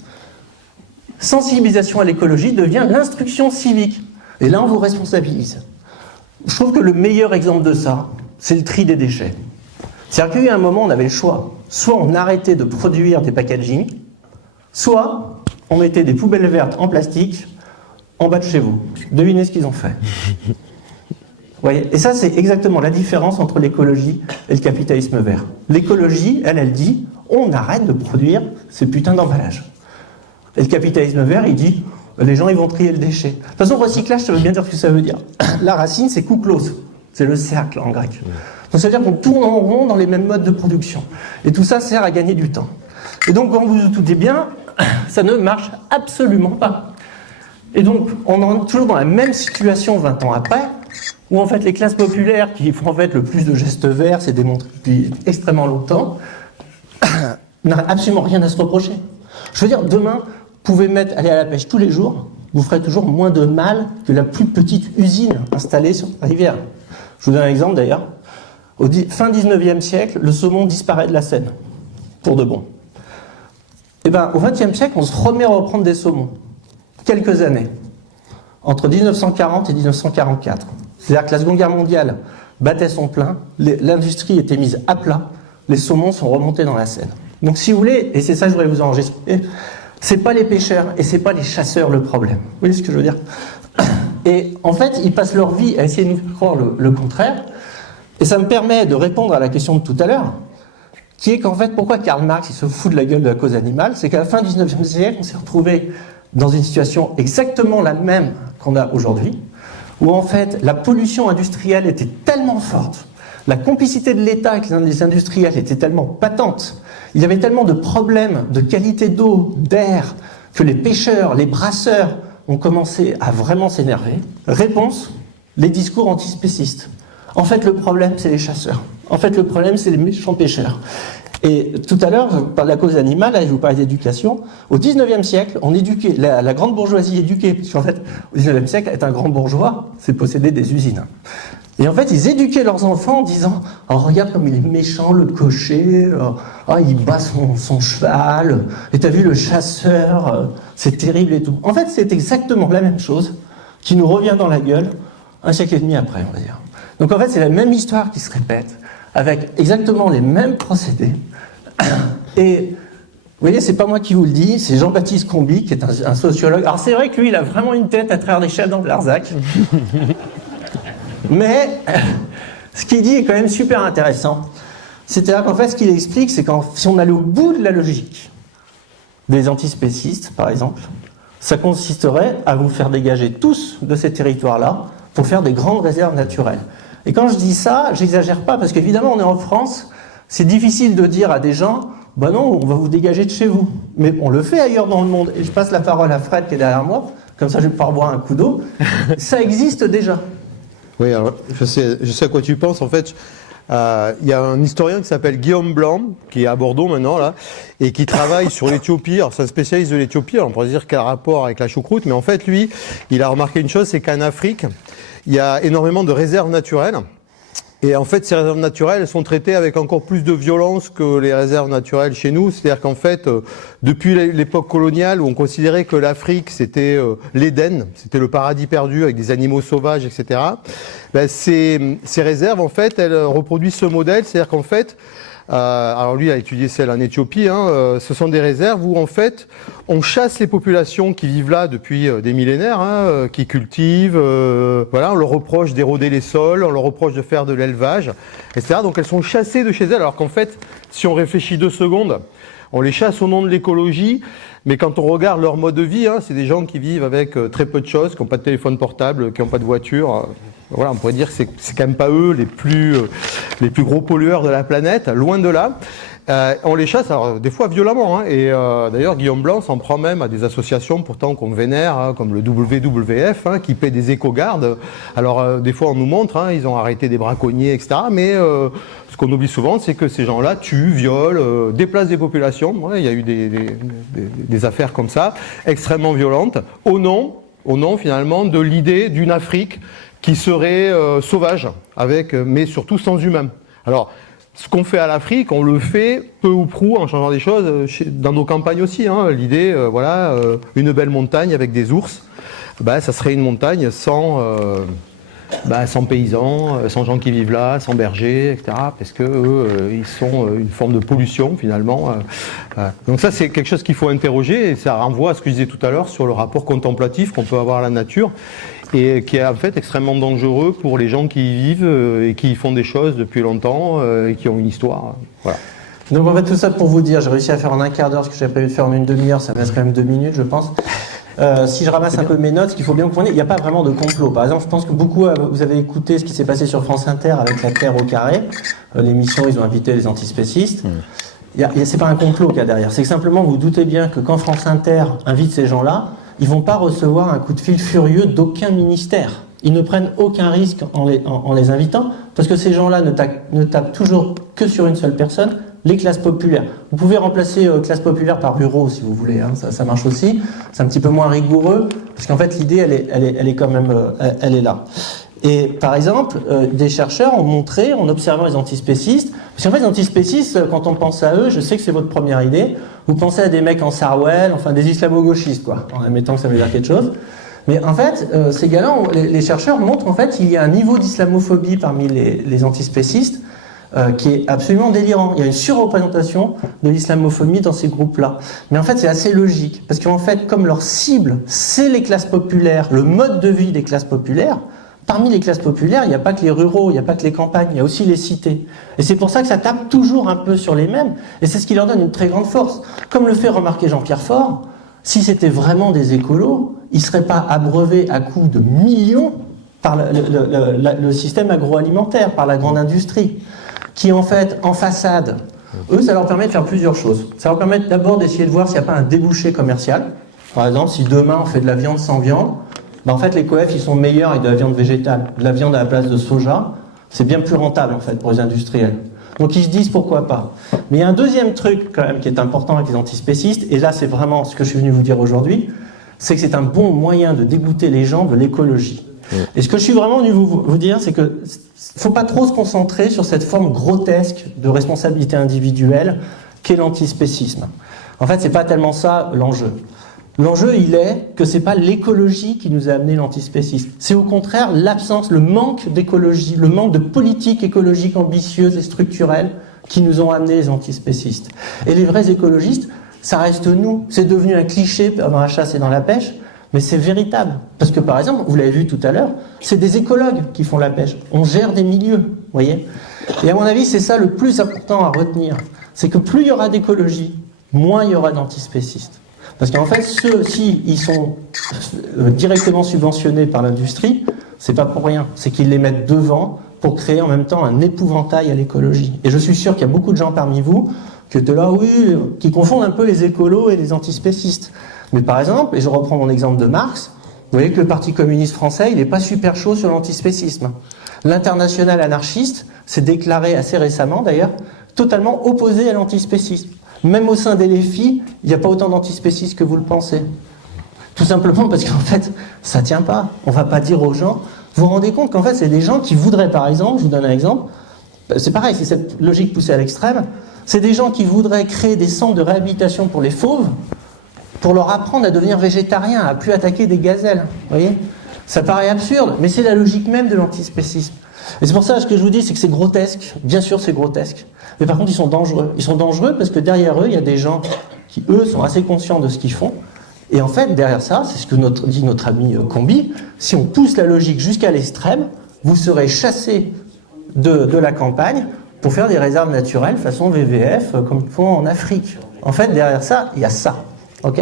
sensibilisation à l'écologie devient l'instruction civique. Et là, on vous responsabilise. Je trouve que le meilleur exemple de ça, c'est le tri des déchets. C'est-à-dire qu'il y a eu un moment, on avait le choix. Soit on arrêtait de produire des packaging, soit on mettait des poubelles vertes en plastique en bas de chez vous. Devinez ce qu'ils ont fait. Vous voyez, et ça, c'est exactement la différence entre l'écologie et le capitalisme vert. L'écologie, elle dit, on arrête de produire ces putains d'emballages. Et le capitalisme vert, il dit, les gens, ils vont trier le déchet. De toute façon, recyclage, ça veut bien dire ce que ça veut dire. La racine, c'est kouklos. C'est le cercle en grec. Donc ça veut dire qu'on tourne en rond dans les mêmes modes de production. Et tout ça sert à gagner du temps. Et donc, quand vous vous doutez bien, ça ne marche absolument pas. Et donc, on en est toujours dans la même situation 20 ans après, où en fait les classes populaires qui font en fait le plus de gestes verts, c'est démontré depuis extrêmement longtemps, n'ont absolument rien à se reprocher. Je veux dire, demain, vous pouvez aller à la pêche tous les jours, vous ferez toujours moins de mal que la plus petite usine installée sur la rivière. Je vous donne un exemple d'ailleurs. Fin 19e siècle, le saumon disparaît de la Seine, pour de bon. Et bien, au 20e siècle, on se remet à reprendre des saumons. Quelques années. Entre 1940 et 1944. C'est-à-dire que la Seconde Guerre mondiale battait son plein, l'industrie était mise à plat, les saumons sont remontés dans la Seine. Donc si vous voulez, et c'est ça que je voudrais vous enregistrer, c'est pas les pêcheurs et c'est pas les chasseurs le problème. Vous voyez ce que je veux dire? Et en fait, ils passent leur vie à essayer de nous croire le contraire. Et ça me permet de répondre à la question de tout à l'heure, qui est qu'en fait, pourquoi Karl Marx il se fout de la gueule de la cause animale? C'est qu'à la fin du 19e siècle, on s'est retrouvé dans une situation exactement la même qu'on a aujourd'hui, où en fait, la pollution industrielle était tellement forte, la complicité de l'État avec les industriels était tellement patente, il y avait tellement de problèmes de qualité d'eau, d'air, que les pêcheurs, les brasseurs ont commencé à vraiment s'énerver. Réponse, les discours antispécistes. En fait, le problème, c'est les chasseurs. En fait, le problème, c'est les méchants pêcheurs. Et tout à l'heure, je parle de la cause animale, là, je vous parlais d'éducation. Au 19e siècle, on éduquait, la grande bourgeoisie éduquée, parce qu'en fait, au 19e siècle, être un grand bourgeois, c'est posséder des usines. Et en fait, ils éduquaient leurs enfants en disant « Oh, regarde comme il est méchant, le cocher, il bat son cheval, et t'as vu le chasseur, c'est terrible et tout. » En fait, c'est exactement la même chose qui nous revient dans la gueule un siècle et demi après, on va dire. Donc en fait, c'est la même histoire qui se répète, avec exactement les mêmes procédés. Et vous voyez, c'est pas moi qui vous le dis, c'est Jean-Baptiste Comby, qui est un sociologue. Alors c'est vrai que lui, il a vraiment une tête à travers des chefs dans Larzac. Mais ce qu'il dit est quand même super intéressant. C'est-à-dire qu'en fait, ce qu'il explique, c'est que si on allait au bout de la logique des antispécistes, par exemple, ça consisterait à vous faire dégager tous de ces territoires-là pour faire des grandes réserves naturelles. Et quand je dis ça, j'exagère pas, parce qu'évidemment, on est en France, c'est difficile de dire à des gens, bah non, on va vous dégager de chez vous. Mais on le fait ailleurs dans le monde. Et je passe la parole à Fred qui est derrière moi, comme ça je vais pouvoir boire un coup d'eau. Ça existe déjà. Oui, alors je sais à quoi tu penses. En fait, il y a un historien qui s'appelle Guillaume Blanc, qui est à Bordeaux maintenant, là, et qui travaille sur l'Éthiopie. Alors, c'est un spécialiste de l'Éthiopie. On pourrait dire quel rapport avec la choucroute, mais en fait, lui, il a remarqué une chose, c'est qu'en Afrique, il y a énormément de réserves naturelles. Et en fait, ces réserves naturelles sont traitées avec encore plus de violence que les réserves naturelles chez nous. C'est-à-dire qu'en fait, depuis l'époque coloniale, où on considérait que l'Afrique, c'était l'Éden, c'était le paradis perdu avec des animaux sauvages, etc., ben ces réserves, en fait, elles reproduisent ce modèle. C'est-à-dire qu'en fait, alors lui a étudié celle en Éthiopie, hein, ce sont des réserves où en fait on chasse les populations qui vivent là depuis des millénaires, hein, qui cultivent, voilà, on leur reproche d'éroder les sols, on leur reproche de faire de l'élevage, etc. Donc elles sont chassées de chez elles, alors qu'en fait, si on réfléchit 2 secondes, on les chasse au nom de l'écologie, mais quand on regarde leur mode de vie, hein, c'est des gens qui vivent avec très peu de choses, qui n'ont pas de téléphone portable, qui n'ont pas de voiture. Voilà, on pourrait dire que c'est quand même pas eux les plus gros pollueurs de la planète, loin de là. On les chasse, alors des fois violemment, hein, et d'ailleurs Guillaume Blanc s'en prend même à des associations pourtant qu'on vénère, hein, comme le WWF, hein, qui paie des éco-gardes. Alors des fois on nous montre, hein, ils ont arrêté des braconniers, etc. Mais ce qu'on oublie souvent, c'est que ces gens-là tuent, violent, déplacent des populations. Ouais, il y a eu des affaires comme ça, extrêmement violentes, au nom finalement de l'idée d'une Afrique qui serait sauvage, mais surtout sans humains. Alors, ce qu'on fait à l'Afrique, on le fait peu ou prou en changeant des choses dans nos campagnes aussi. Hein. L'idée, voilà, une belle montagne avec des ours, ça serait une montagne sans paysans, sans gens qui vivent là, sans bergers, etc. Parce que eux, ils sont une forme de pollution finalement. Donc ça, c'est quelque chose qu'il faut interroger et ça renvoie à ce que je disais tout à l'heure sur le rapport contemplatif qu'on peut avoir à la nature et qui est en fait extrêmement dangereux pour les gens qui y vivent et qui y font des choses depuis longtemps et qui ont une histoire. Voilà. Donc en fait tout ça pour vous dire, j'ai réussi à faire en un quart d'heure ce que j'avais prévu de faire en une demi-heure, ça me laisse quand même 2 minutes je pense. Si je ramasse un peu mes notes, ce qu'il faut bien comprendre, il n'y a pas vraiment de complot. Par exemple, je pense que beaucoup, vous avez écouté ce qui s'est passé sur France Inter avec la Terre au carré. L'émission, ils ont invité les antispécistes. C'est pas un complot qu'il y a derrière. C'est que simplement, vous doutez bien que quand France Inter invite ces gens-là, ils vont pas recevoir un coup de fil furieux d'aucun ministère. Ils ne prennent aucun risque en les invitant, parce que ces gens-là ne tapent toujours que sur une seule personne, les classes populaires. Vous pouvez remplacer classe populaire par ruraux si vous voulez, hein, ça marche aussi. C'est un petit peu moins rigoureux, parce qu'en fait l'idée elle est quand même elle est là. Et par exemple, des chercheurs ont montré, en observant les antispécistes, parce qu'en fait les antispécistes, quand on pense à eux, je sais que c'est votre première idée, vous pensez à des mecs en Sarwell, enfin des islamo-gauchistes quoi, en admettant que ça veut dire quelque chose. Mais en fait, ces gars-là, les chercheurs montrent en fait qu'il y a un niveau d'islamophobie parmi les antispécistes qui est absolument délirant. Il y a une surreprésentation de l'islamophobie dans ces groupes-là. Mais en fait, c'est assez logique, parce qu'en fait, comme leur cible, c'est les classes populaires, le mode de vie des classes populaires, parmi les classes populaires, il n'y a pas que les ruraux, il n'y a pas que les campagnes, il y a aussi les cités. Et c'est pour ça que ça tape toujours un peu sur les mêmes, et c'est ce qui leur donne une très grande force. Comme le fait remarquer Jean-Pierre Faure, si c'était vraiment des écolos, ils ne seraient pas abreuvés à coups de millions par le système agroalimentaire, par la grande industrie, qui en fait, en façade, eux, ça leur permet de faire plusieurs choses. Ça leur permet d'abord d'essayer de voir s'il n'y a pas un débouché commercial. Par exemple, si demain on fait de la viande sans viande, en fait les coefs ils sont meilleurs avec de la viande végétale. De la viande à la place de soja, c'est bien plus rentable en fait pour les industriels. Donc ils se disent pourquoi pas. Mais il y a un deuxième truc quand même qui est important avec les antispécistes, et là c'est vraiment ce que je suis venu vous dire aujourd'hui, c'est que c'est un bon moyen de dégoûter les gens de l'écologie. Et ce que je suis vraiment venu vous dire, c'est que faut pas trop se concentrer sur cette forme grotesque de responsabilité individuelle qu'est l'antispécisme. En fait, c'est pas tellement ça l'enjeu. L'enjeu, il est que c'est pas l'écologie qui nous a amené l'antispécisme. C'est au contraire l'absence, le manque d'écologie, le manque de politique écologique ambitieuse et structurelle qui nous ont amené les antispécistes. Et les vrais écologistes, ça reste nous. C'est devenu un cliché dans la chasse et dans la pêche, mais c'est véritable. Parce que par exemple, vous l'avez vu tout à l'heure, c'est des écologues qui font la pêche. On gère des milieux, vous voyez. Et à mon avis, c'est ça le plus important à retenir. C'est que plus il y aura d'écologie, moins il y aura d'antispécistes. Parce qu'en fait, ceux-ci, ils sont directement subventionnés par l'industrie, c'est pas pour rien. C'est qu'ils les mettent devant pour créer en même temps un épouvantail à l'écologie. Et je suis sûr qu'il y a beaucoup de gens parmi vous qui étaient là, oui, qui confondent un peu les écolos et les antispécistes. Mais par exemple, et je reprends mon exemple de Marx, vous voyez que le Parti communiste français, il n'est pas super chaud sur l'antispécisme. L'international anarchiste s'est déclaré assez récemment, d'ailleurs, totalement opposé à l'antispécisme. Même au sein des LFI, il n'y a pas autant d'antispécistes que vous le pensez. Tout simplement parce qu'en fait, ça ne tient pas. On ne va pas dire aux gens... Vous vous rendez compte qu'en fait, c'est des gens qui voudraient, par exemple, je vous donne un exemple, c'est pareil, c'est cette logique poussée à l'extrême, c'est des gens qui voudraient créer des centres de réhabilitation pour les fauves, pour leur apprendre à devenir végétariens, à plus attaquer des gazelles. Vous voyez ? Ça paraît absurde, mais c'est la logique même de l'antispécisme. Et c'est pour ça que ce que je vous dis, c'est que c'est grotesque. Bien sûr, c'est grotesque. Mais par contre, ils sont dangereux. Ils sont dangereux parce que derrière eux, il y a des gens qui, eux, sont assez conscients de ce qu'ils font. Et en fait, derrière ça, c'est ce que dit notre ami Combi, si on pousse la logique jusqu'à l'extrême, vous serez chassé de la campagne pour faire des réserves naturelles façon VVF, comme ils font en Afrique. En fait, derrière ça, il y a ça. Ok ?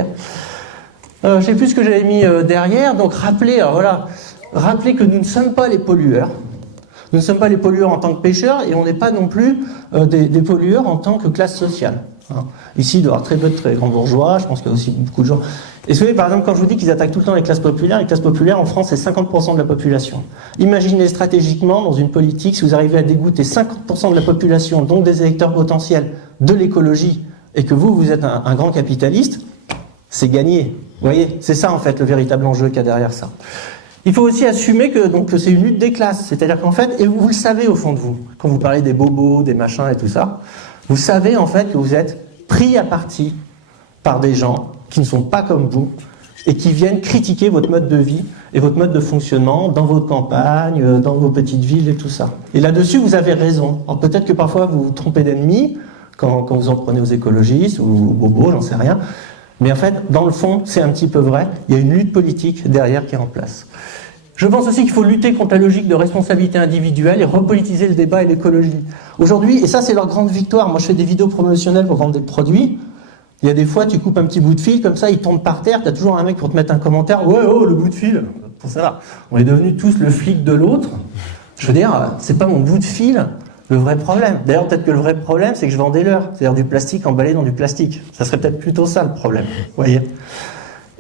Je ne sais plus ce que j'avais mis derrière, donc rappelez que nous ne sommes pas les pollueurs. Nous ne sommes pas les pollueurs en tant que pêcheurs et on n'est pas non plus des pollueurs en tant que classe sociale. Hein. Ici, il doit y avoir très peu de très grands bourgeois, je pense qu'il y a aussi beaucoup de gens. Et vous savez, par exemple, quand je vous dis qu'ils attaquent tout le temps les classes populaires en France, c'est 50% de la population. Imaginez stratégiquement, dans une politique, si vous arrivez à dégoûter 50% de la population, donc des électeurs potentiels, de l'écologie, et que vous êtes un grand capitaliste, c'est gagné. Vous voyez, c'est ça en fait le véritable enjeu qu'il y a derrière ça. Il faut aussi assumer que c'est une lutte des classes. C'est-à-dire qu'en fait, et vous le savez au fond de vous, quand vous parlez des bobos, des machins et tout ça, vous savez en fait que vous êtes pris à partie par des gens qui ne sont pas comme vous et qui viennent critiquer votre mode de vie et votre mode de fonctionnement dans votre campagne, dans vos petites villes et tout ça. Et là-dessus, vous avez raison. Alors peut-être que parfois vous vous trompez d'ennemis quand vous en prenez aux écologistes ou aux bobos, j'en sais rien. Mais en fait, dans le fond, c'est un petit peu vrai. Il y a une lutte politique derrière qui est en place. Je pense aussi qu'il faut lutter contre la logique de responsabilité individuelle et repolitiser le débat et l'écologie. Aujourd'hui, et ça c'est leur grande victoire, moi je fais des vidéos promotionnelles pour vendre des produits, il y a des fois tu coupes un petit bout de fil, comme ça il tombe par terre, tu as toujours un mec pour te mettre un commentaire, ouais oh le bout de fil, pour ça va. On est devenus tous le flic de l'autre. Je veux dire, c'est pas mon bout de fil le vrai problème. D'ailleurs, peut-être que le vrai problème, c'est que je vends des leurres, c'est-à-dire du plastique emballé dans du plastique. Ça serait peut-être plutôt ça le problème, vous voyez.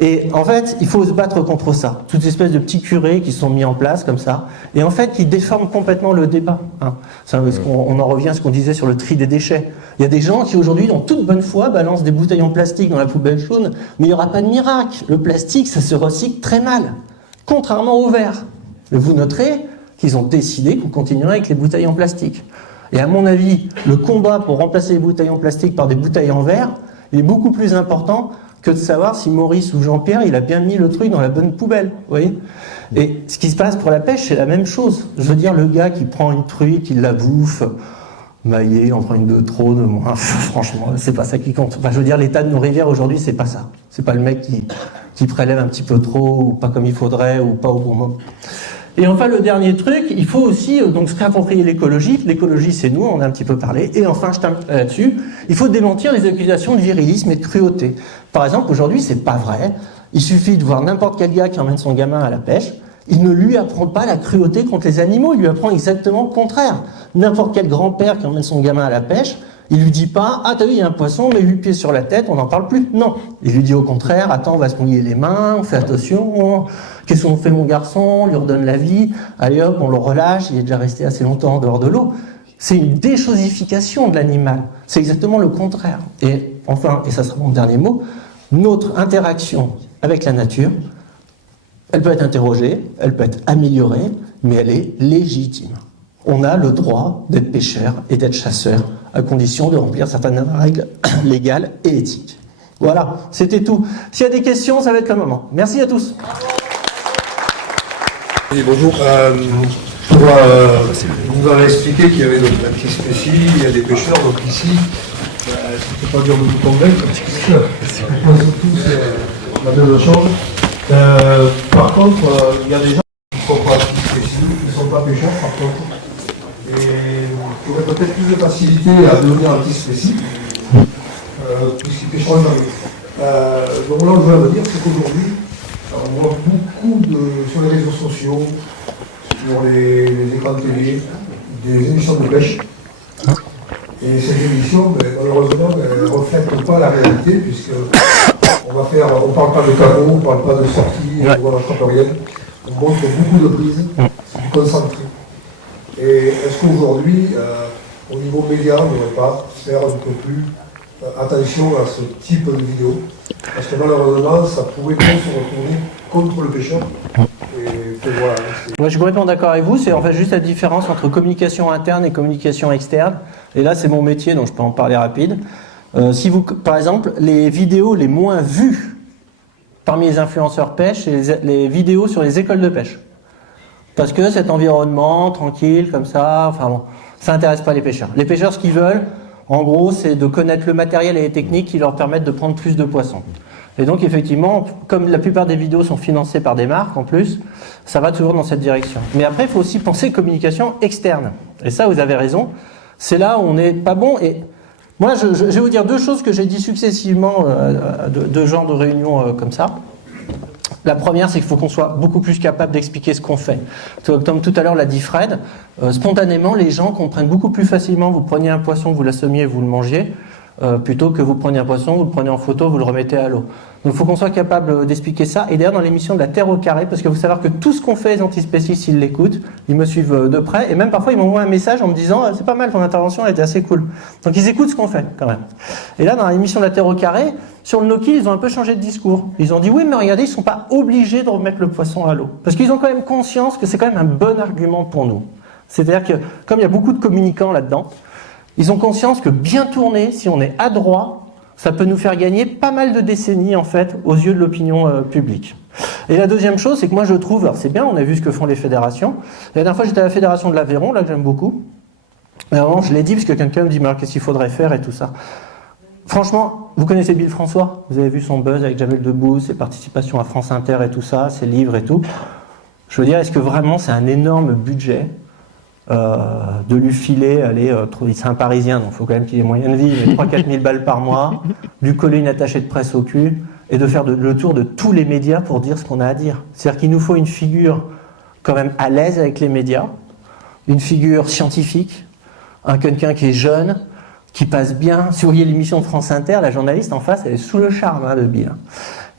Et en fait, il faut se battre contre ça. Toutes ces espèces de petits curés qui sont mis en place comme ça, et en fait, qui déforment complètement le débat. Hein. On en revient à ce qu'on disait sur le tri des déchets. Il y a des gens qui aujourd'hui, dans toute bonne foi, balancent des bouteilles en plastique dans la poubelle jaune, mais il n'y aura pas de miracle. Le plastique, ça se recycle très mal, contrairement au verre. Et vous noterez qu'ils ont décidé qu'on continuerait avec les bouteilles en plastique. Et à mon avis, le combat pour remplacer les bouteilles en plastique par des bouteilles en verre, il est beaucoup plus important que de savoir si Maurice ou Jean-Pierre, il a bien mis le truc dans la bonne poubelle, vous voyez. Et ce qui se passe pour la pêche, c'est la même chose. Je veux dire, le gars qui prend une truite, il la bouffe, maillé, en prend une de trop, de moins, franchement, c'est pas ça qui compte. Enfin, je veux dire, l'état de nos rivières aujourd'hui, c'est pas ça. C'est pas le mec qui prélève un petit peu trop, ou pas comme il faudrait, ou pas au bon moment. Et enfin, le dernier truc, il faut aussi donc se réapproprier l'écologie. L'écologie, c'est nous, on a un petit peu parlé. Et enfin, je termine là-dessus, il faut démentir les accusations de virilisme et de cruauté. Par exemple, aujourd'hui, c'est pas vrai. Il suffit de voir n'importe quel gars qui emmène son gamin à la pêche. Il ne lui apprend pas la cruauté contre les animaux, il lui apprend exactement le contraire. N'importe quel grand-père qui emmène son gamin à la pêche, il lui dit pas « Ah, t'as vu, il y a un poisson, mets 8 pieds sur la tête, on n'en parle plus. » Non. Il lui dit au contraire « Attends, on va se mouiller les mains, on fait attention, qu'est-ce qu'on fait mon garçon, on lui redonne la vie, allez hop, on le relâche, il est déjà resté assez longtemps en dehors de l'eau. » C'est une déchosification de l'animal. C'est exactement le contraire. Et enfin, et ça sera mon dernier mot, notre interaction avec la nature, elle peut être interrogée, elle peut être améliorée, mais elle est légitime. On a le droit d'être pêcheur et d'être chasseur, à condition de remplir certaines règles légales et éthiques. Voilà, c'était tout. S'il y a des questions, ça va être le moment. Merci à tous. Oui, bonjour. Vous avez expliqué qu'il y avait donc l'antispécie, il y a des pêcheurs, donc ici, c'est pas dur de vous convaincre, parce que moi surtout c'est la même chose. Par contre, il y a des gens qui ne sont pas antispécie, qui ne sont pas pêcheurs par contre, et qui auraient peut-être plus de facilité à devenir antispécie, puisqu'ils pêcheront jamais. Donc là, je voulais vous dire, c'est qu'aujourd'hui, on voit beaucoup sur les réseaux sociaux, sur les écrans de télé, des émissions de pêche. Et ces émissions, malheureusement, ne reflètent pas la réalité, puisque on ne parle pas de cadeaux, on ne parle pas de sortie, on ne attrape rien. On montre beaucoup de prises, c'est du concentré. Et est-ce qu'aujourd'hui, au niveau média, on ne devrait pas faire un peu plus attention à ce type de vidéo? Parce que malheureusement, ça pourrait se retourner contre le pêcheur. Voilà, je suis complètement d'accord avec vous. C'est en fait juste la différence entre communication interne et communication externe. Et là, c'est mon métier, donc je peux en parler rapide. Si vous, par exemple, les vidéos les moins vues parmi les influenceurs pêche, c'est les vidéos sur les écoles de pêche. Parce que cet environnement, tranquille, comme ça, enfin bon, ça n'intéresse pas les pêcheurs. Les pêcheurs, ce qu'ils veulent, en gros, c'est de connaître le matériel et les techniques qui leur permettent de prendre plus de poissons. Et donc, effectivement, comme la plupart des vidéos sont financées par des marques, en plus, ça va toujours dans cette direction. Mais après, il faut aussi penser communication externe. Et ça, vous avez raison. C'est là où on n'est pas bon. Et moi, je vais vous dire deux choses que j'ai dit successivement de genres de réunions comme ça. La première, c'est qu'il faut qu'on soit beaucoup plus capable d'expliquer ce qu'on fait. Comme tout à l'heure l'a dit Fred, spontanément, les gens comprennent beaucoup plus facilement. Vous preniez un poisson, vous l'assommiez, vous le mangez, plutôt que vous preniez un poisson, vous le prenez en photo, vous le remettez à l'eau. Donc il faut qu'on soit capable d'expliquer ça. Et d'ailleurs, dans l'émission de la Terre au carré, parce que vous savez que tout ce qu'on fait, les antispécistes, ils l'écoutent, ils me suivent de près, et même parfois ils m'envoient un message en me disant « c'est pas mal, ton intervention, elle était assez cool ». Donc ils écoutent ce qu'on fait, quand même. Et là, dans l'émission de la Terre au carré, sur le no-kill, ils ont un peu changé de discours. Ils ont dit « oui, mais regardez, ils ne sont pas obligés de remettre le poisson à l'eau ». Parce qu'ils ont quand même conscience que c'est quand même un bon argument pour nous. C'est-à-dire que, comme il y a beaucoup de communicants là-dedans, ils ont conscience que bien tourné, si on est adroit, ça peut nous faire gagner pas mal de décennies, en fait, aux yeux de l'opinion publique. Et la deuxième chose, c'est que moi je trouve, alors c'est bien, on a vu ce que font les fédérations. La dernière fois, j'étais à la fédération de l'Aveyron, là que j'aime beaucoup. Et vraiment, je l'ai dit, parce que quelqu'un me dit, mais qu'est-ce qu'il faudrait faire et tout ça. Franchement, vous connaissez Bill François, vous avez vu son buzz avec Jamel Debbouze, ses participations à France Inter et tout ça, ses livres et tout. Je veux dire, est-ce que vraiment c'est un énorme budget de lui filer, allez, c'est un Parisien, donc il faut quand même qu'il ait moyen de vivre, 3-4 000 balles par mois, lui coller une attachée de presse au cul, et de faire le tour de tous les médias pour dire ce qu'on a à dire. C'est-à-dire qu'il nous faut une figure quand même à l'aise avec les médias, une figure scientifique, quelqu'un qui est jeune, qui passe bien. Si vous voyez l'émission de France Inter, la journaliste en face, elle est sous le charme de Bill.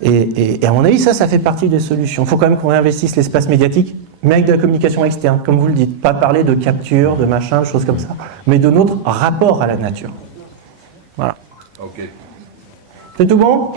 Et à mon avis, ça fait partie des solutions. Il faut quand même qu'on investisse l'espace médiatique, mais avec de la communication externe, comme vous le dites. Pas parler de capture, de machin, de choses comme ça, mais de notre rapport à la nature. Voilà. Ok. C'est tout bon ?